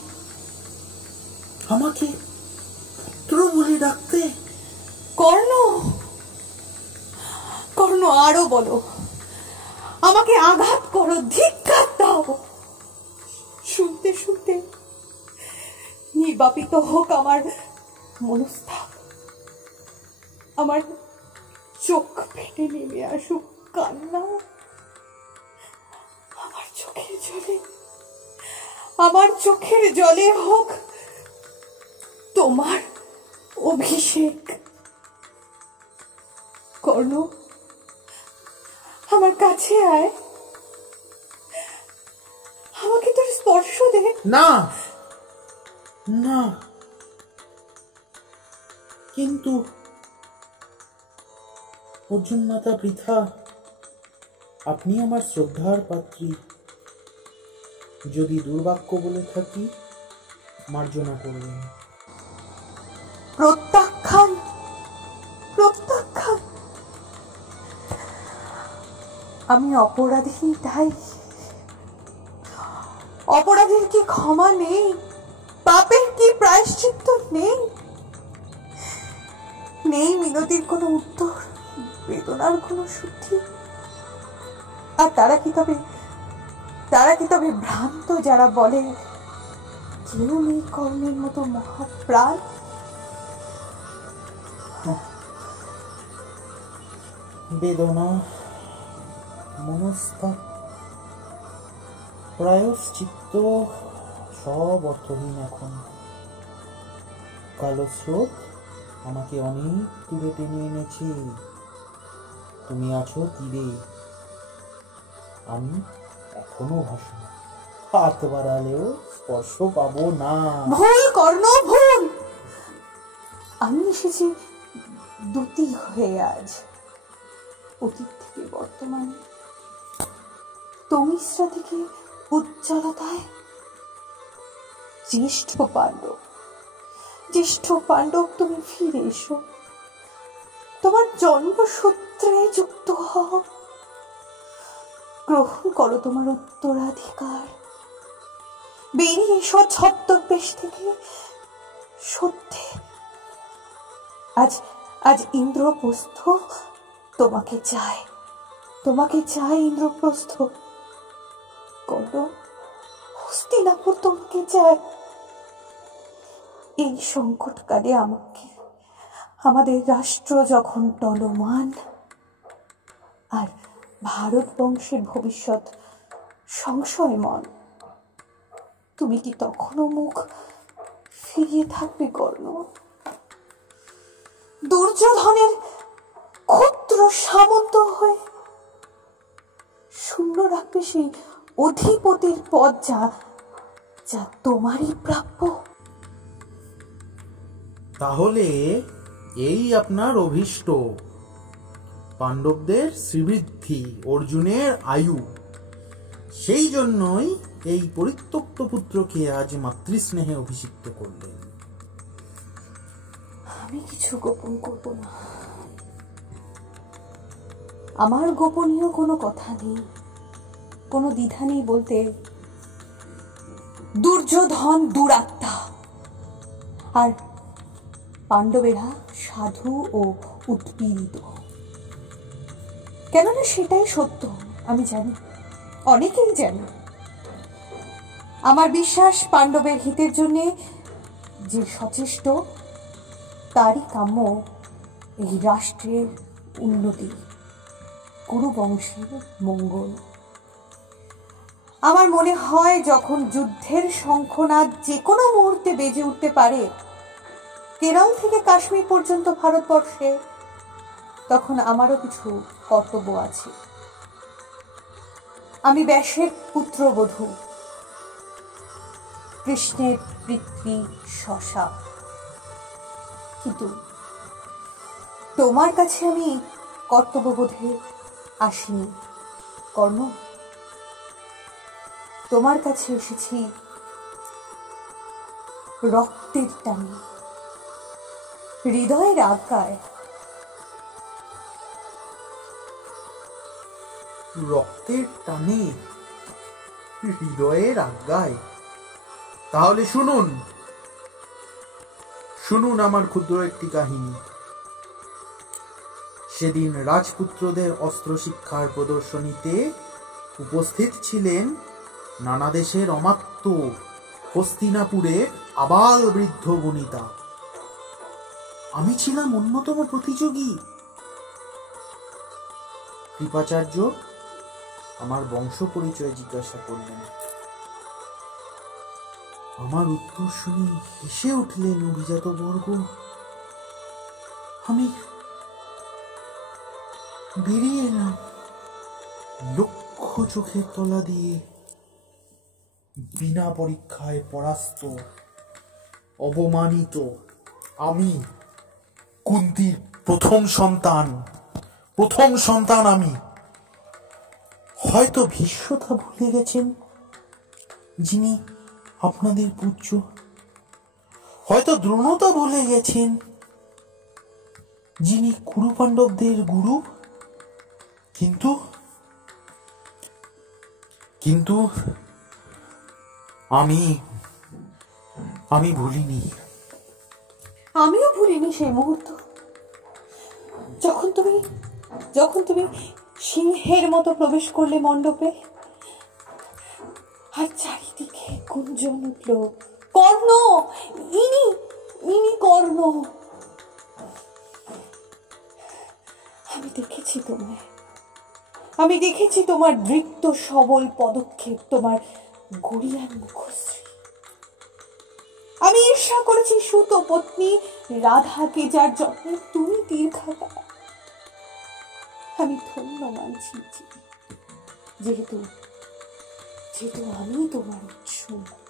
আমাকে পুত্র বলে ডাকতে? কর্ণ, কর্ণ, আরো বলো, আমাকে আঘাত করো, ধিক্কার দাও। শুনতে শুনতে নির্বাপিত হোক আমার মনস্তাপ, আমার চোখ ফেটে নেমে আসুক কান্না, আমার চোখের জলে হোক তোমার অভিষেক। কর্ণ, আমার কাছে আয়, আমাকে তোর স্পর্শ দে। না না, কিন্তু অর্জুন মাতা বৃথা। আপনি আমার শ্রদ্ধার পাত্রী। যদি দুর্বাক্য বলে থাকি মার্জনা করবেন। প্রত্যাখ্যান, প্রত্যাখ্যান। আমি অপরাধী, তাই অপরাধের কি ক্ষমা নেই? পাপের কি প্রায়শ্চিত্ত নেই? নেই মিনতির কোনো উত্তর, বেদনার কোনো শুদ্ধি? আর তারা কি তবে ভ্রান্ত যারা বলে কেউ নেই কর্ণের মতো মহাপ্রাণ? বেদনা, মনস্তাপ, প্রায়শ্চিত্ত সব অর্থহীন এখন। কালো স্রোত আমাকে অনেক দূরে টেনে এনেছে। তুমি আছো তীরে, আমি এখনো ভাসি। হাত বাড়ালেও স্পর্শ পাবো না। ভুল কর্ণ, ভুল। আমি এসেছি দুটি হয়ে আজ, অতীত থেকে বর্তমান, তমিশ্রা থেকে উজ্জ্বলতায়। জ্যেষ্ঠ পাণ্ডব, তুমি ফিরে এসো, তোমার জন্মসূত্রে যুক্ত হও, গ্রহণ করো তোমার উত্তরাধিকার। বেরিয়ে এসো ছদ্মবেশ থেকে সত্যে। আজ ইন্দ্রপ্রস্থ তোমাকে চায়, ইন্দ্রপ্রস্থ। কর্ণ, হস্তিনাপুর তোমাকে চায়। এই সংকটকালে আমাদের রাষ্ট্র যখন টলমান, আর ভারতবংশের ভবিষ্যৎ সংশয়মন, তুমি কি তখনও মুখ ফিরিয়ে থাকবে কর্ণ? দুর্যোধনের ক্ষুদ্র সামন্ত হয়ে শূন্য রাখবে সেই অধিপতির পদ যা তোমারই প্রাপ্য। তাহলে এই আপনার অভীষ্ট, পাণ্ডবদের শ্রীবৃদ্ধি, অর্জুনের আয়ু। সেই জন্যই এই পরিত্যক্ত পুত্রকে আজ মাতৃস্নেহে অভিষিক্ত করলেন। আমি কিছু গোপন করব না, আমার গোপনীয় কোনো কথা নেই, কোনো দ্বিধা নেই বলতে। দুর্যোধন দুরাত্মা, আর পাণ্ডবেরা সাধু ও উৎপীড়িত। কেননা সেটাই সত্য, আমি জানি, অনেকেই জানি। আমার বিশ্বাস পাণ্ডবের হিতের জন্য যে সচেষ্ট, তারই কাম্য এই রাষ্ট্রের উন্নতি, কুরুবংশের মঙ্গল। আমার মনে হয় যখন যুদ্ধের শঙ্খনাদ যে কোনো মুহূর্তে বেজে উঠতে পারে কেরল থেকে কাশ্মীর পর্যন্ত ভারতবর্ষে, তখন আমারও কিছু কর্তব্য আছে। আমি ব্যাসের পুত্রবধূ, কৃষ্ণের পিতৃ শশা। কিন্তু তোমার কাছে আমি কর্তব্যবোধে আসিনি কর্ণ, তোমার কাছে এসেছি রক্তের টানে, হৃদয়ের আজ্ঞায়। রক্তের টানে, হৃদয়ের আজ্ঞায়? তাহলে শুনুন শুনুন আমার ক্ষুদ্র একটি কাহিনী। সেদিন রাজপুত্রদের অস্ত্র শিক্ষার প্রদর্শনীতে উপস্থিত ছিলেন নানা দেশের অমাত্য হস্তিনাপুরের আবাল বৃদ্ধ বনিতা। আমি ছিলাম অন্যতম প্রতিযোগী। কৃপাচার্য আমার বংশ পরিচয় জিজ্ঞাসা করলেন। আমার উত্তর শুনে হেসে উঠলেন অভিজাত বর্গ। আমি বেরিয়ে এলাম লক্ষ চোখের তলা দিয়ে, বিনা পরীক্ষায় পরাস্ত, অবমানিত। আমি কুন্তির প্রথম সন্তান আমি। হয়তো ভীষ্মতা ভুলে গেছেন, যিনি আপনাদের পূজ্য। হয়তো দ্রোণতা ভুলে গেছেন, যিনি কুরু পাণ্ডবদের গুরু। কিন্তু আমি ভুলিনি। আমিও ভুলিনি সেই মুহূর্ত, যখন তুমি সিংহের মতো প্রবেশ করলে মণ্ডপে, আর চারিদিকে গুঞ্জন উঠল, কর্ণ, ইনি কর্ণ। আমি দেখেছি তোমার দৃপ্ত সবল পদক্ষেপ, তোমার গড়িয়ার মুখশ্রী। আমি ঈর্ষা করেছি সুত পত্নী রাধাকে, যার যত্নে তুমি দীর্ঘকাল। আমি ধন্য মানছি যেহেতু আমি তোমার উৎস মুখ।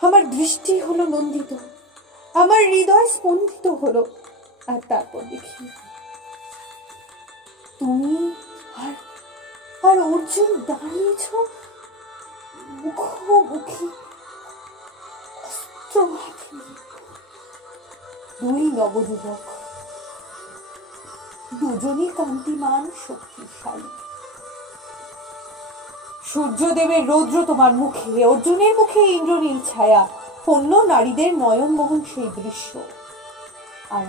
আমার দৃষ্টি হলো নন্দিত, আমার হৃদয় স্পন্দিত হলো। আর তারপর দেখি তুমি আর অর্জুন দাঁড়িয়েছ মুখোমুখি, অস্ত্র হাতে, দুই নবযুবক, দুজনই কান্তিমান, শক্তিশালী। সূর্যদেবের রৌদ্র তোমার মুখে, অর্জুনের মুখে ইন্দ্রনীল ছায়া, অন্য নারীদের নয়ন মোহন সেই দৃশ্য। আর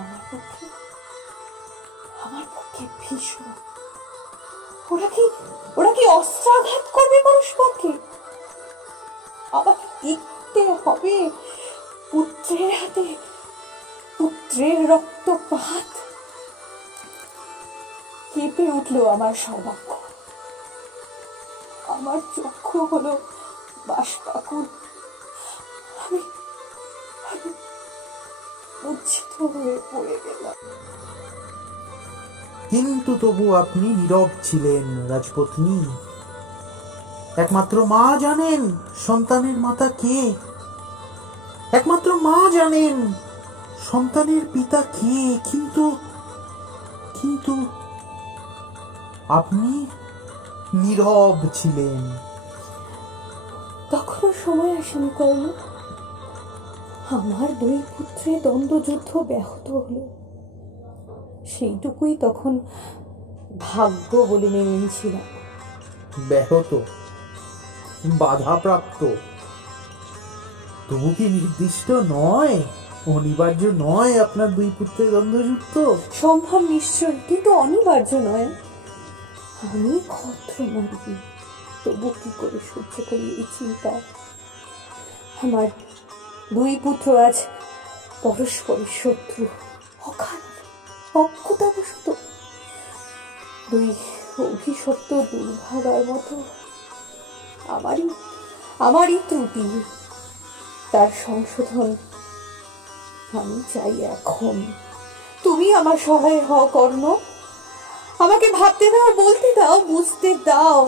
আমার পক্ষে ভীষণ। ওরা কি অস্ত্রাঘাত করবে পরস্পরকে? আমাকে দেখতে হবে পুত্রের হাতে পুত্রের রক্তপাত। কেঁপে উঠল আমার সর্বাঙ্গ, আমার চক্ষু হলো বাষ্পাকুল। আমি উচ্ছিত হয়ে পড়ে গেলাম। কিন্তু তবু আপনি নীরব ছিলেন রাজপত্নী। একমাত্র মা জানেন সন্তানের মাতা কে, একমাত্র মা জানেন সন্তানের পিতা কে। কিন্তু আপনি নীরব ছিলেন। তখনও সময় আসেনি কর্ণ। আমার দুই পুত্রের দ্বন্দ্বযুদ্ধ ব্যাহত হলো, সেইটুকুই তখন ভাগ্য বলে মেনে নিয়েছিলাম। ব্যাহত, বাধাপ্রাপ্ত, তবু কি নির্দিষ্ট নয়, অনিবার্য নয় আপনার দুই পুত্রের দ্বন্দ্বযুদ্ধ? সম্ভব নিশ্চয়, কিন্তু অনিবার্য নয়। আমি ক্ষত্র নারী, তবু কি করে সহ্য করি এই চিন্তা? আমার দুই পুত্র আজ পরস্পরের শত্রু, অজ্ঞতাবশত, দুই অভিশপ্ত দুর্ভাগার মতো। আমারই ত্রুটি, তার সংশোধন আমি চাই এখন। তুমি আমার সহায় হও কর্ণ। আমাকে ভাবতে দাও, বলতে দাও, বুঝতে দাও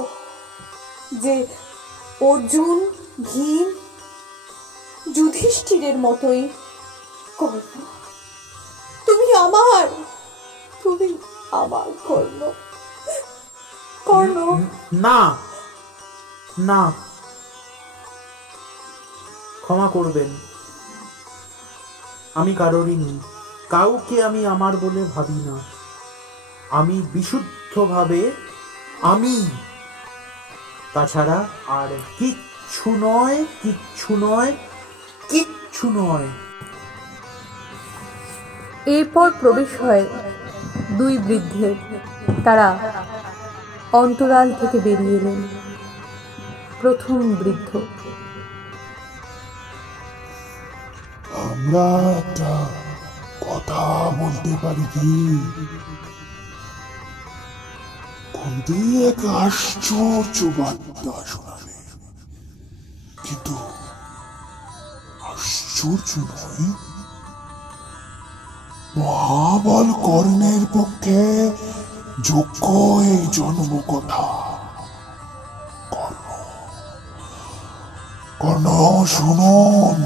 যে অর্জুন, ভীম, যুধিষ্ঠিরের মতোই কর্ণ। তুমি আমার কর্ণ। কর্ণ, না না, ক্ষমা করবেন, আমি কারোরই নেই, কাউকে আমি আমার বলে ভাবি না। আমি বিশুদ্ধভাবে আমি, তাছাড়া আর কিচ্ছু নয়, কিচ্ছু নয়, কিচ্ছু নয়। এরপর প্রবেশ হয় দুই বৃদ্ধের। তারা অন্তরাল থেকে বেরিয়ে এলেন। প্রথম বৃদ্ধ: আমরা একটা কথা বলতে পারি কি? কুন্তি এক আশ্চর্য বার্তা শোনালে, কিন্তু আশ্চর্য নয়, মহাবল কর্ণের পক্ষে যোগ্য এই জন্ম কথা। কর্ণ শুনুন,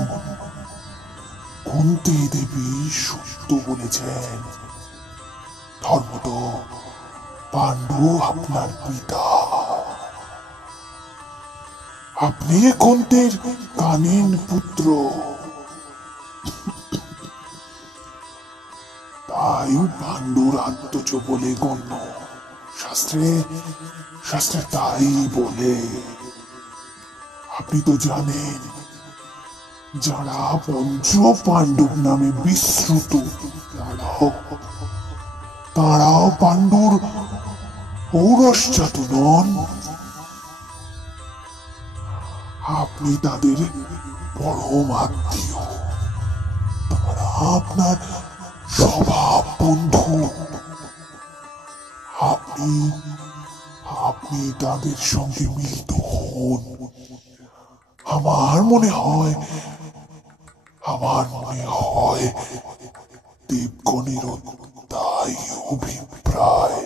কুন্তি দেবী সত্য বলেছেন। ধর্মত পাণ্ডু আপনার পিতা, আপনি কুন্তির কানীন পুত্র, তাই পাণ্ডুর আত্মজ বলে গণ্য। শাস্ত্রে তাই বলে। আপনি তো জানেন, যারা পঞ্চ পাণ্ডব নামে বিশ্রুত, তারাও পাণ্ডুর ঔরসজাত নন। আপনি তাদের পরম আত্মীয়, তারা আপনার স্বভাব বন্ধু। আপনি তাদের সঙ্গে মিলিত হন। আমার মনে হয় দেবগণেরও তাই অভিপ্রায়।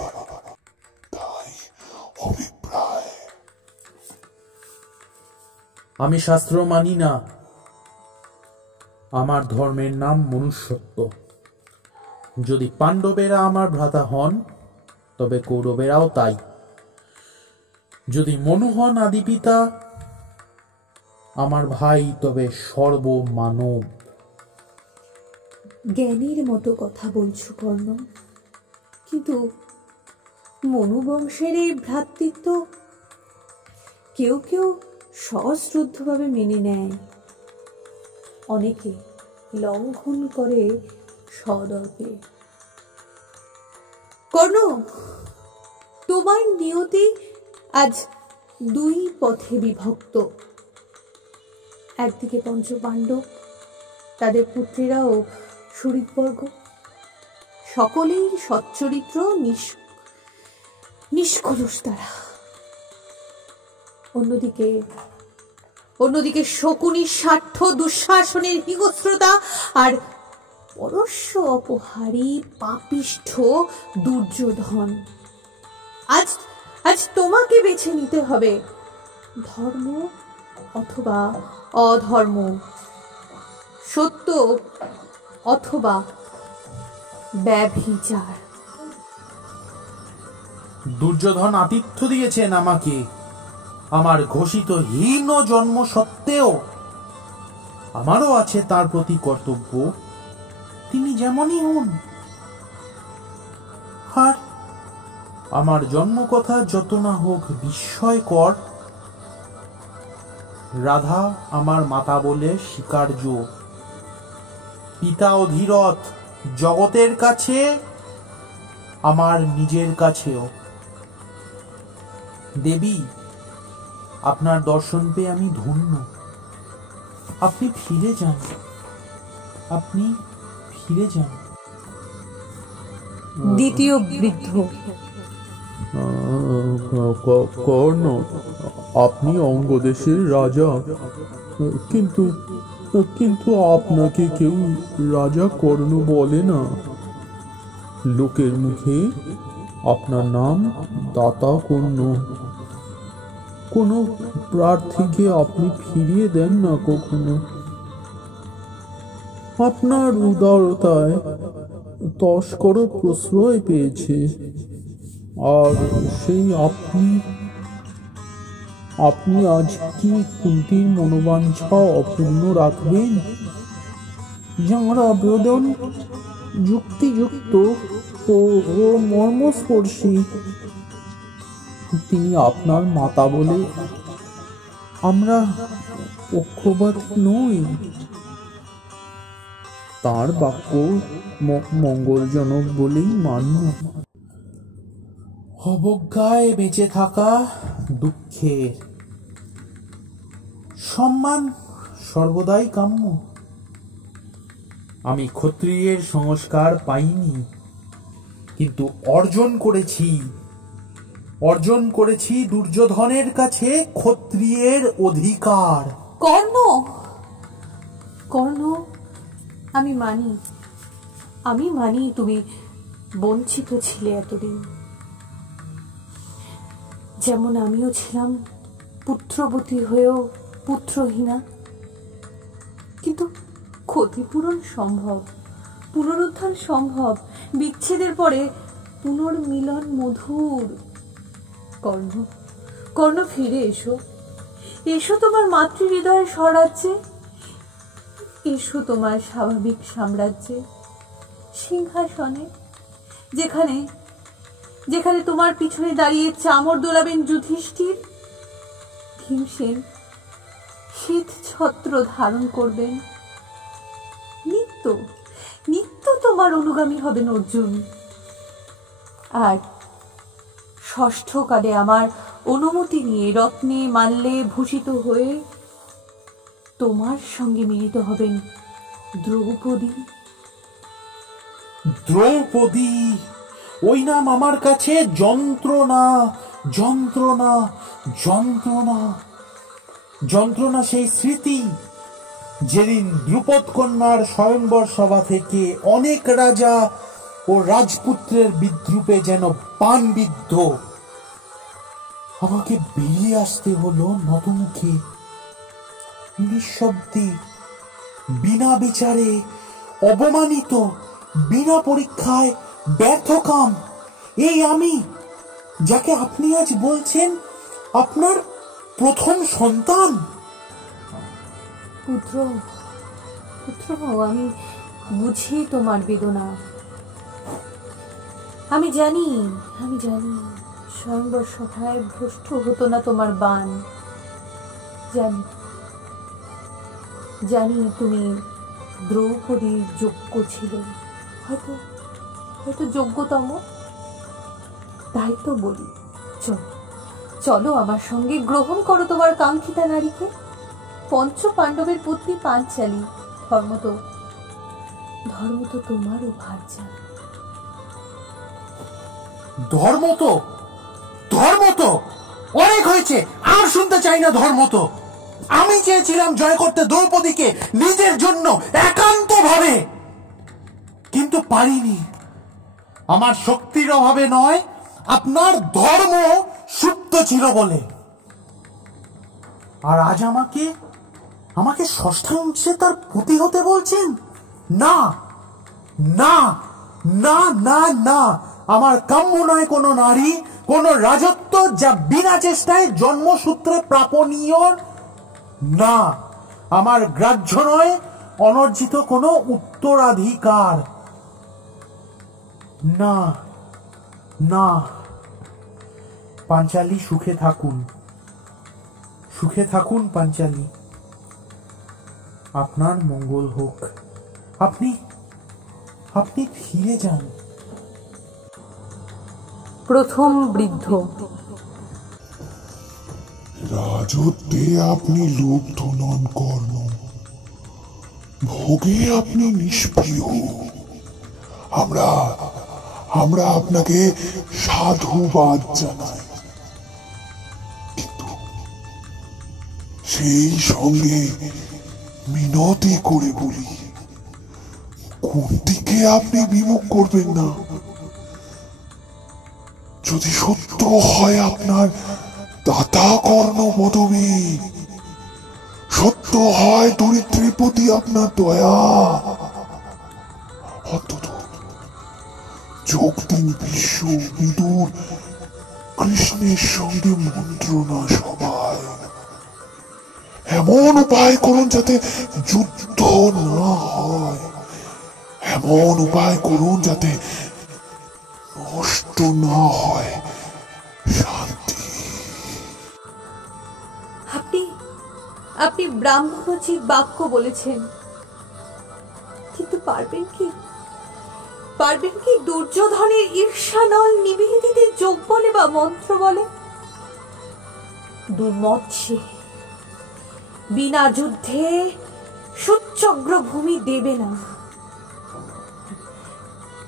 আমি শাস্ত্র মানি না। আমার ধর্মের নাম মনুষ্যত্ব। যদি পাণ্ডবেরা আমার ভ্রাতা হন, তবে কৌরবেরাও তাই। যদি মনু হন আদি পিতা, আমার ভাই, তবে সর্বমানব। জ্ঞানীর মতো কথা বলছো কর্ণ, কিন্তু মনুবংশের এই ভ্রাতৃত্ব কেউ কেউ সশ্রদ্ধভাবে মেনে নেয়, অনেকে লঙ্ঘন করে সদর্পে। কর্ণ, তোমার নিয়তি আজ দুই পথে বিভক্ত। একদিকে পঞ্চ পাণ্ডব, তাদের পুত্রেরা ও সুহৃদবর্গ, সকলেই সচ্চরিত্র, নিষ্কলুষ তারা। অন্যদিকে শকুনির স্বার্থ, দুঃশাসনের হিংস্রতা আর পরশ্য অপহারী পাপিষ্ঠ দুর্যোধন। আজ তোমাকে বেছে নিতে হবে, ধর্ম অথবা অধর্ম, সত্য অথবা ব্যভিচার। দুর্যোধন আতিথ্য দিয়েছেন আমাকে, আমার ঘোষিত হীন জন্ম সত্ত্বেও। আমারও আছে তার প্রতি কর্তব্য, তিনি যেমনই হন। আর আমার জন্ম কথা যত না হোক বিস্ময়কর, রাধা আমার মাতা বলে স্বীকার্য, পিতা অধীরথ জগতের কাছে, আমার নিজের কাছেও। দেবী, আপনার দর্শন পেয়ে আমি ধন্য। আপনি ফিরে যান, আপনি ফিরে যান। দ্বিতীয় বৃদ্ধ: কর্ণ, আপনি অঙ্গদেশের রাজা, কিন্তু আপনাকে কেউ রাজা কর্ণ বলে না। লোকের মুখে আপনার নাম দাতা কর্ণ। কোনো প্রার্থীকে আপনি ফিরিয়ে দেন না কখনো। আপনার উদারতায় তস্কর প্রশ্রয় পেয়েছে, আর সেই আপনি আজ কি কুন্তির মনোবাঞ্ছা অপূর্ণ রাখবেন? যাঁর আবেদন যুক্তিযুক্ত ও মর্মস্পর্শী, তিনি আপনার মাতা বলে আমরা পক্ষপাতী নই। তার বাক্য মঙ্গলজনক বলেই মান্য। অবজ্ঞায় বেঁচে থাকা দুঃখের, সম্মান সর্বদাই কাম্য। আমি ক্ষত্রিয়ের সংস্কার পাইনি, কিন্তু অর্জন করেছি দুর্যোধনের কাছে ক্ষত্রিয়ের অধিকার। কর্ণ, কর্ণ, আমি মানি তুমি বঞ্চিত ছিলে এতদিন, যেমন আমিও ছিলাম পুত্রবতী হয়েও পুত্রহীনা। কিন্তু ক্ষতিপূরণ সম্ভব, পুনরুদ্ধার সম্ভব, বিচ্ছেদের পরে পুনর্মিলন মধুর। কর্ণ, কর্ণ, ফিরে এসো, এসো তোমার মাতৃ হৃদয়ের স্বরাজ্যে, এসো তোমার স্বাভাবিক সাম্রাজ্যে, সিংহাসনে, যেখানে যেখানে তোমার পিছনে দাঁড়িয়ে চামর দোলাবেন যুধিষ্ঠির, ভীমসেন শীত ছত্র ধারণ করবেন, নিত্য নিত্য তোমার অনুগামী হবেন অর্জুন। আর ষষ্ঠকালে আমার অনুমতি নিয়ে রত্নে মাল্যে ভূষিত হয়ে তোমার সঙ্গে মিলিত হবেন দ্রৌপদী। দ্রৌপদী, ওই নাম আমার কাছে যন্ত্রণা, যন্ত্রণা, যন্ত্রণা, যন্ত্রণা। সেই স্মৃতি যেদিন দ্রুপদ কন্যার স্বয়ংবর সভা থেকে অনেক রাজা ও রাজপুত্রের বিদ্রুপে যেন পানবিদ্ধ, আমাকে বেরিয়ে আসতে হলো নতমুখী, নিঃশব্দে, বিনা বিচারে, অবমানিত, বিনা পরীক্ষায়, ব্যর্থকাম। এই আমি, যাকে আপনি আজ বলছেন আপনার প্রথম সন্তান। পুত্র, পুত্র, আমি বুঝি তোমার বেদনা। আমি জানি স্বয়ংবর সভায় ভ্রষ্ট হতো না তোমার বাণ। জানি তুমি দ্রৌপদীর যোগ্য ছিলে, হয়তো যোগ্যতম। তাই তো বলি, চলো আমার সঙ্গে, গ্রহণ করো তোমার কাঙ্ক্ষিতা নারীকে, পঞ্চ পাণ্ডবের পত্নী পাঞ্চালী। ধর্ম তো তোমারও ভার্যা। ধর্ম তো অনেক হয়েছে, আর শুনতে চাই না ধর্ম তো। আমি চেয়েছিলাম জয় করতে দ্রৌপদীকে নিজের জন্য একান্ত ভাবে, কিন্তু পারিনি। আমার শক্তির অভাবে নয়, আপনার ধর্ম সুপ্ত ছিল বলে। আর আজ আমাকে ষষ্ঠাংশে তার পতি হতে বলছেন? না না না না না, আমার কাম্য নয় কোনো নারী, কোনো রাজত্ব যা বিনা চেষ্টায় জন্মসূত্রে প্রাপণীয়। না, আমার গ্রাহ্য নয় অনর্জিত কোনো উত্তরাধিকার। না না, পাঞ্চালী সুখে থাকুন পাঞ্চালী, আপনার মঙ্গল হোক। আপনি ফিরে যান। প্রথম বৃদ্ধ। রাজত্বে আপনি লুব্ধ নন কর্ণ, ভোগে আপনি নিষ্প্রিয়। আমরা আপনাকে সাধুবাদ জানাই, কিন্তু সেই সঙ্গে মিনতি করে বলি, কুন্তিকে আপনি বিমুখ করবেন না। যদি সত্য হয় আপনার দাতা কর্ণ পদবী, সত্য হয় দরিদ্রের প্রতি আপনার দয়া, অন্তত যোগ দিন বিশ্ব বিদুর কৃষ্ণের সঙ্গে মন্ত্রণা সভায়। এমন উপায় করুন যাতে যুদ্ধ না হয়, এমন উপায় করুন যাতে নষ্ট না হয় শান্তি। আপনি আপনি ব্রাহ্মণোচিত বাক্য বলেছেন, কিন্তু পারবেন কি দুর্যোধনের ঈর্ষানল নিভিয়ে দিতে যোগ বলে বা মন্ত্র বলে? দুর্মত সে, বিনা যুদ্ধে সুচগ্র ভূমি দেবে না।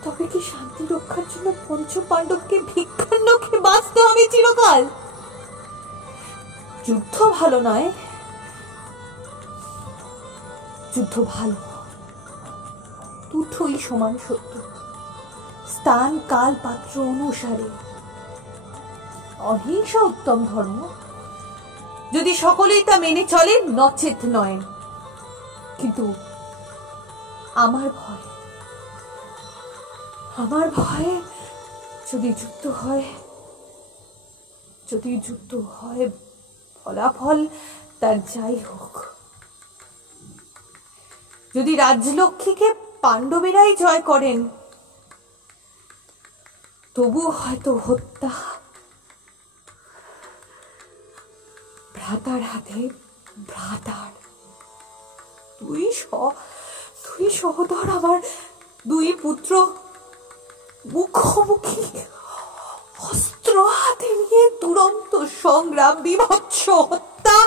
তবে কি শান্তি রক্ষার জন্য পঞ্চ পাণ্ডবকে ভিক্ষান্নকে বাঁচতে হবে চিরকাল? যুদ্ধ ভালো নয়, যুদ্ধ ভালো, দুটোই সমান সত্য, স্থান কাল পাত্র অনুসারে। অহিংসা উত্তম ধর্ম, যদি সকলেই তা মেনে চলে, নচেত নয়। কিন্তু আমার ভয় যদি যুদ্ধ হয় ফলাফল তার যাই হোক, যদি রাজলক্ষ্মীকে পাণ্ডবেরাই জয় করেন, তবু হয়তো হত্যা ভ্রাতার হাতে। ভ্রাতার দুই সহোদর, আমার দুই পুত্র মুখোমুখি অস্ত্র হাতে নিয়ে দুরন্ত সংগ্রাম, বিভৎস হত্যা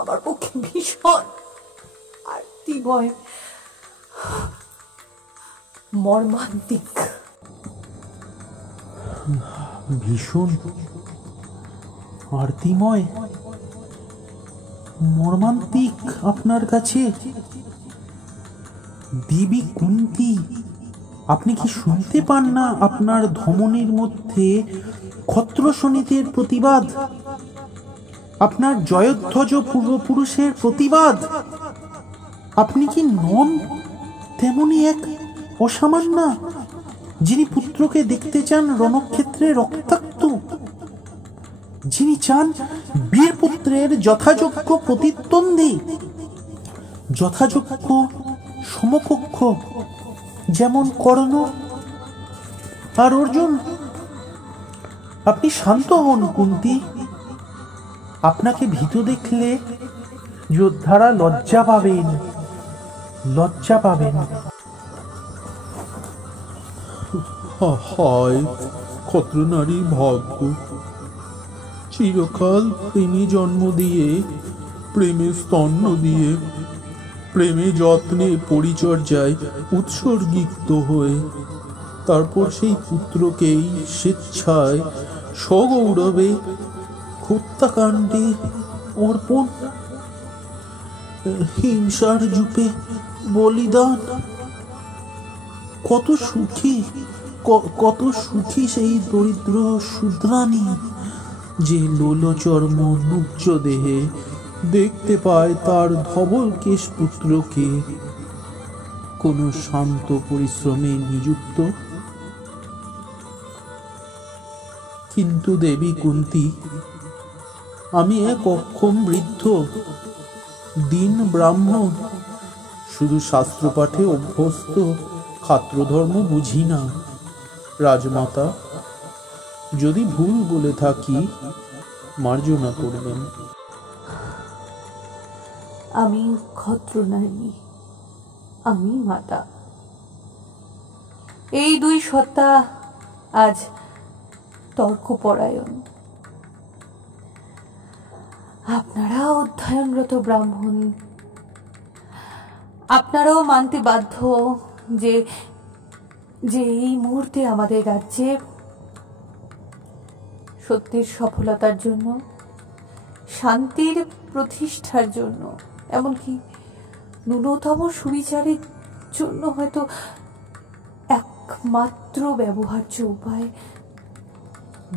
আমার পক্ষে ভীষণ আর্তিময়, মর্মান্তিক। ভীষণ আরতিময়, মর্মান্তিক আপনার কাছে? দেবী কুন্তী, আপনি কি শুনতে পান না আপনার ধমনীর মধ্যে ক্ষত্রশনীদের প্রতিবাদ, আপনার জয়ধ্বজ পূর্বপুরুষের প্রতিবাদ? আপনি কি নন তেমনি এক অসামান্যা, যিনি পুত্রকে দেখতে চান রণক্ষেত্রে রক্তাক্ত, যিনি চান বীরপুত্রের যথাযোগ্য প্রতিদ্বন্দ্বী, যথাযোগ্য সমকক্ষ, যেমন কর্ণ আর অর্জুন? আপনি শান্ত হন কুন্তী, আপনাকে ভীত দেখলে যোদ্ধারা লজ্জা পাবেন। হায় ক্ষত্রনারীর ভাগ্য, চিরকাল প্রেমে জন্ম দিয়ে, প্রেমে স্তন্য দিয়ে, প্রেমে যত্নে পরিচর্যায় উৎসর্গিত হয়ে, তারপর সেই পুত্রকেই স্বেচ্ছায় সগৌরবে হত্যাকাণ্ডে অর্পণ, হিংসার যূপে বলিদান। কত সুখী সেই দরিদ্র শূদ্রাণী, যে লোলচর্ম নুব্জ দেহে দেখতে পায় তার ধবলকেশ পুত্রকে কোনো শান্ত পরিশ্রমে নিযুক্ত। কিন্তু দেবী কুন্তী, আমি এক অক্ষম বৃদ্ধ, দীন ব্রাহ্মণ, শুধু শাস্ত্রপাঠে অভ্যস্ত, ক্ষাত্রধর্ম বুঝি না। রাজমাতা, যদি ভুল বলে থাকি মার্জনা করবেন। আমি ক্ষত্র নারী, আমি মাতা, এই দুই সত্তা আজ তর্কপরায়ণ। আপনারা অধ্যয়নরত ব্রাহ্মণ, আপনারাও মানতে বাধ্য যে এই মুহূর্তে আমাদের রাজ্যে সত্যের সফলতার জন্য, শান্তির প্রতিষ্ঠার জন্য, এমনকি ন্যূনতম সুবিচারের জন্য হয়তো এক একমাত্র ব্যবহার্য উপায়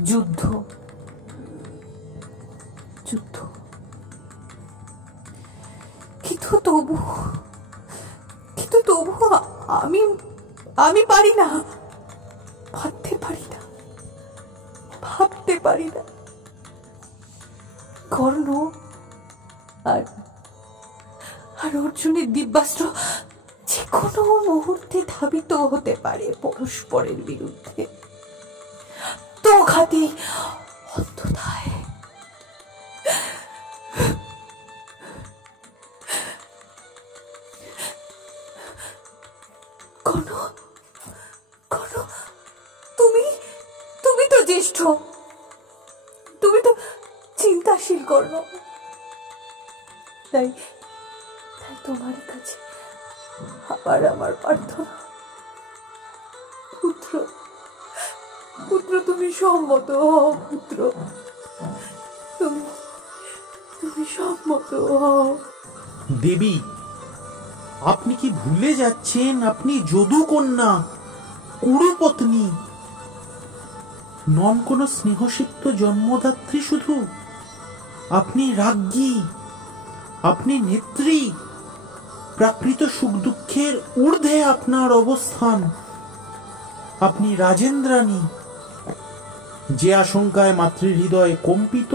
যুদ্ধ। যুদ্ধ। কিন্তু তবু আমি পারি না, ভাবতে পারি না। কর্ণ আর অর্জুনের দিব্যাস্ত্র যে কোনো মুহূর্তে ধাবিত হতে পারে পরস্পরের বিরুদ্ধে। তো ঘাতি অন্ততায় কর্ণ, তুমি তো জ্যেষ্ঠ, তুমি তো চিন্তাশীল কর্ণ। তাই তোমার কাছে আবার আমার প্রার্থনা, পুত্র তুমি সম্মত হও। পুত্র তুমি সম্মত হও। দেবী, আপনি কি ভুলে যাচ্ছেন আপনি যদুকন্যা, কুরুপত্নী নন কোন স্নেহসিক্ত জন্মদাত্রী। শুধু আপনি রাজ্ঞী, আপনি নেত্রী। প্রাকৃত সুখ দুঃখের ঊর্ধ্বে আপনার অবস্থান। আপনি রাজেন্দ্রাণী। যে আশঙ্কায় মাতৃহৃদয় কম্পিত,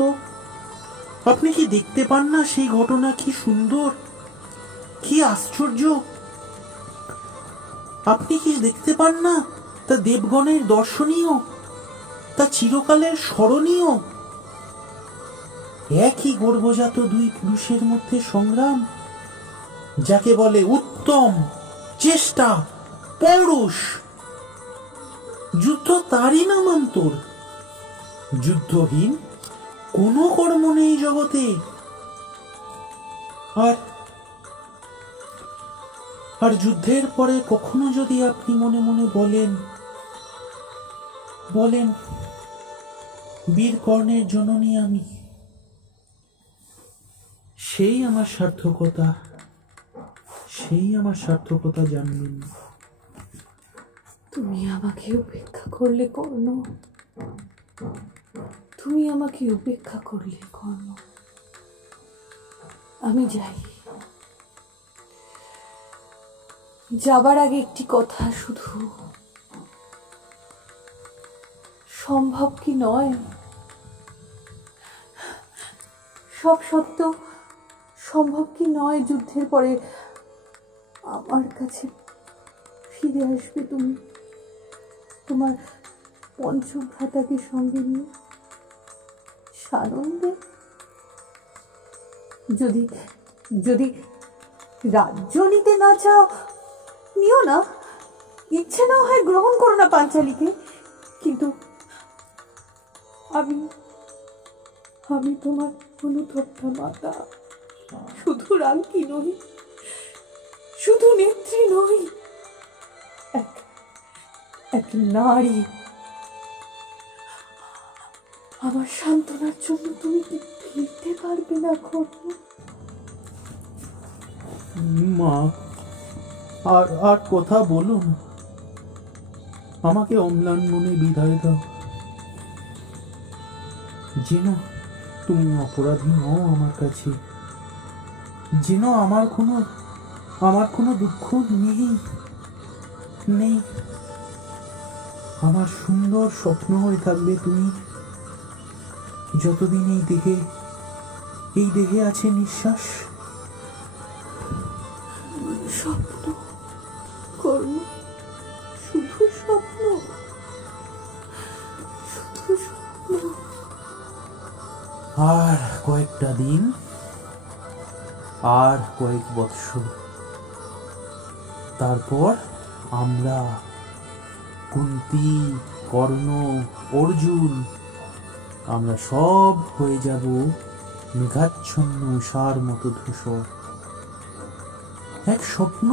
আপনি কি দেখতে পান না সেই ঘটনা কি সুন্দর, কি আশ্চর্য? আপনি কি দেখতে পান না তা দেবগণের দর্শনীয়, তা চিরকালের স্মরণীয়? একই গর্ভজাত দুই পুরুষের মধ্যে সংগ্রাম, যাকে বলে উত্তম, চেষ্টা, পৌরুষ। যুদ্ধ তারই নামান্তর। যুদ্ধহীন কোনো কর্ম নেই জগতে। আর যুদ্ধের পরে কখনো যদি আপনি মনে মনে বলেন বীর কর্ণের জননী আমি, সেই আমার সার্থকতা জানবেন। তুমি আমাকে উপেক্ষা করলে কর্ণ, তুমি আমাকে উপেক্ষা করলে কর্ণ। আমি যাই। যাবার আগে একটি কথা শুধু, সম্ভব কি নয়, সব সত্ত্বেও সম্ভব কি নয় যুদ্ধের পরে আমার কাছে ফিরে আসবে তুমি, তোমার পঞ্চভ্রাতাকে সঙ্গে নিয়ে সানন্দে? যদি রাজ্য নিতে না চাও নিও না, ইচ্ছে না হয় গ্রহণ করো না পাঞ্চালীকে, কিন্তু আমি তোমার অনুতপ্তা মাতা, শুধু রাজ্ঞী নই, শুধু নেত্রী নই, এক নারী। আমার সান্ত্বনার জন্য তুমি কি ফিরতে পারবে না কর্ণ? মা, আর কথা বলুন, আমাকে অম্লান মনে বিদায় দাও। যেন তুমি অপরাধী নও আমার কাছে, যেন আমার কোনো দুঃখ নেই। আমার সুন্দর স্বপ্ন হয়ে থাকবে তুমি, যতদিন এই দেহে আছে নিঃশ্বাস। স্বপ্ন কর্ণ, শুধু স্বপ্ন, শুধু স্বপ্ন। আর কয়েকটা দিন, আর কয়েক বৎসর, তারপর আমরা কুন্তী, কর্ণ, অর্জুন, আমরা সব হয়ে যাব মেঘাচ্ছন্ন উষার মতো ধূসর। এক স্বপ্ন,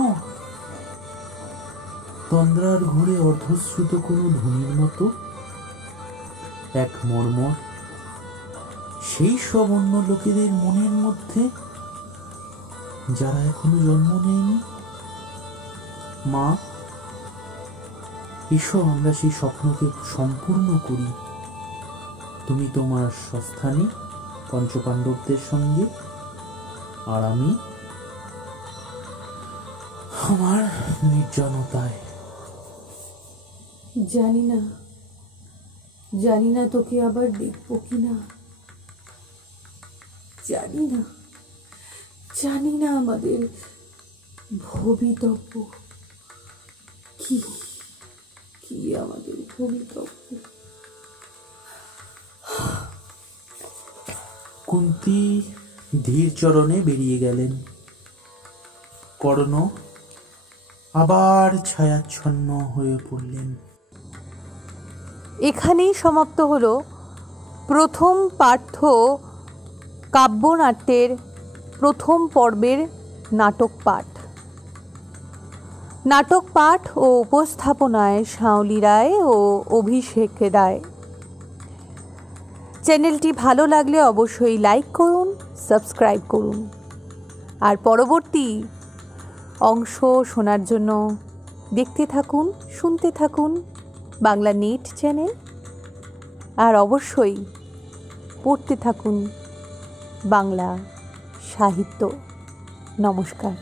তন্দ্রার ঘুরে অর্ধশ্রুত কোনো ধ্বনির মতো, এক মর্মর, সেই সব অন্য লোকেদের মনের মধ্যে যারা এখনো জন্ম নেয়নি। মা, এসো আমরা সেই স্বপ্নকে সম্পূর্ণ করি। তুমি তোমার স্বস্থানে পঞ্চপাণ্ডবদের সঙ্গে, আর আমি আমার নির্জনতায়। জানি না তোকে আবার দেখবো কিনা, জানি না আমাদের ভবিতব্য কি আমাদের ভবিতব্য। কুন্তী ধীর চরণে বেরিয়ে গেলেন। কর্ণ আবার ছায়াচ্ছন্ন হয়ে পড়লেন। এখানেই সমাপ্ত হলো প্রথম পাঠ্য কাব্যনাট্যের প্রথম পর্বের নাটক পাঠ ও উপস্থাপনায় শাওলি রায় ও অভিষেক রায়। চ্যানেলটি ভালো লাগলে অবশ্যই লাইক করুন, সাবস্ক্রাইব করুন, আর পরবর্তী অংশ শোনার জন্য দেখতে থাকুন, শুনতে থাকুন বাংলা নেট চ্যানেল, আর অবশ্যই পড়তে থাকুন বাংলা সাহিত্য। নমস্কার।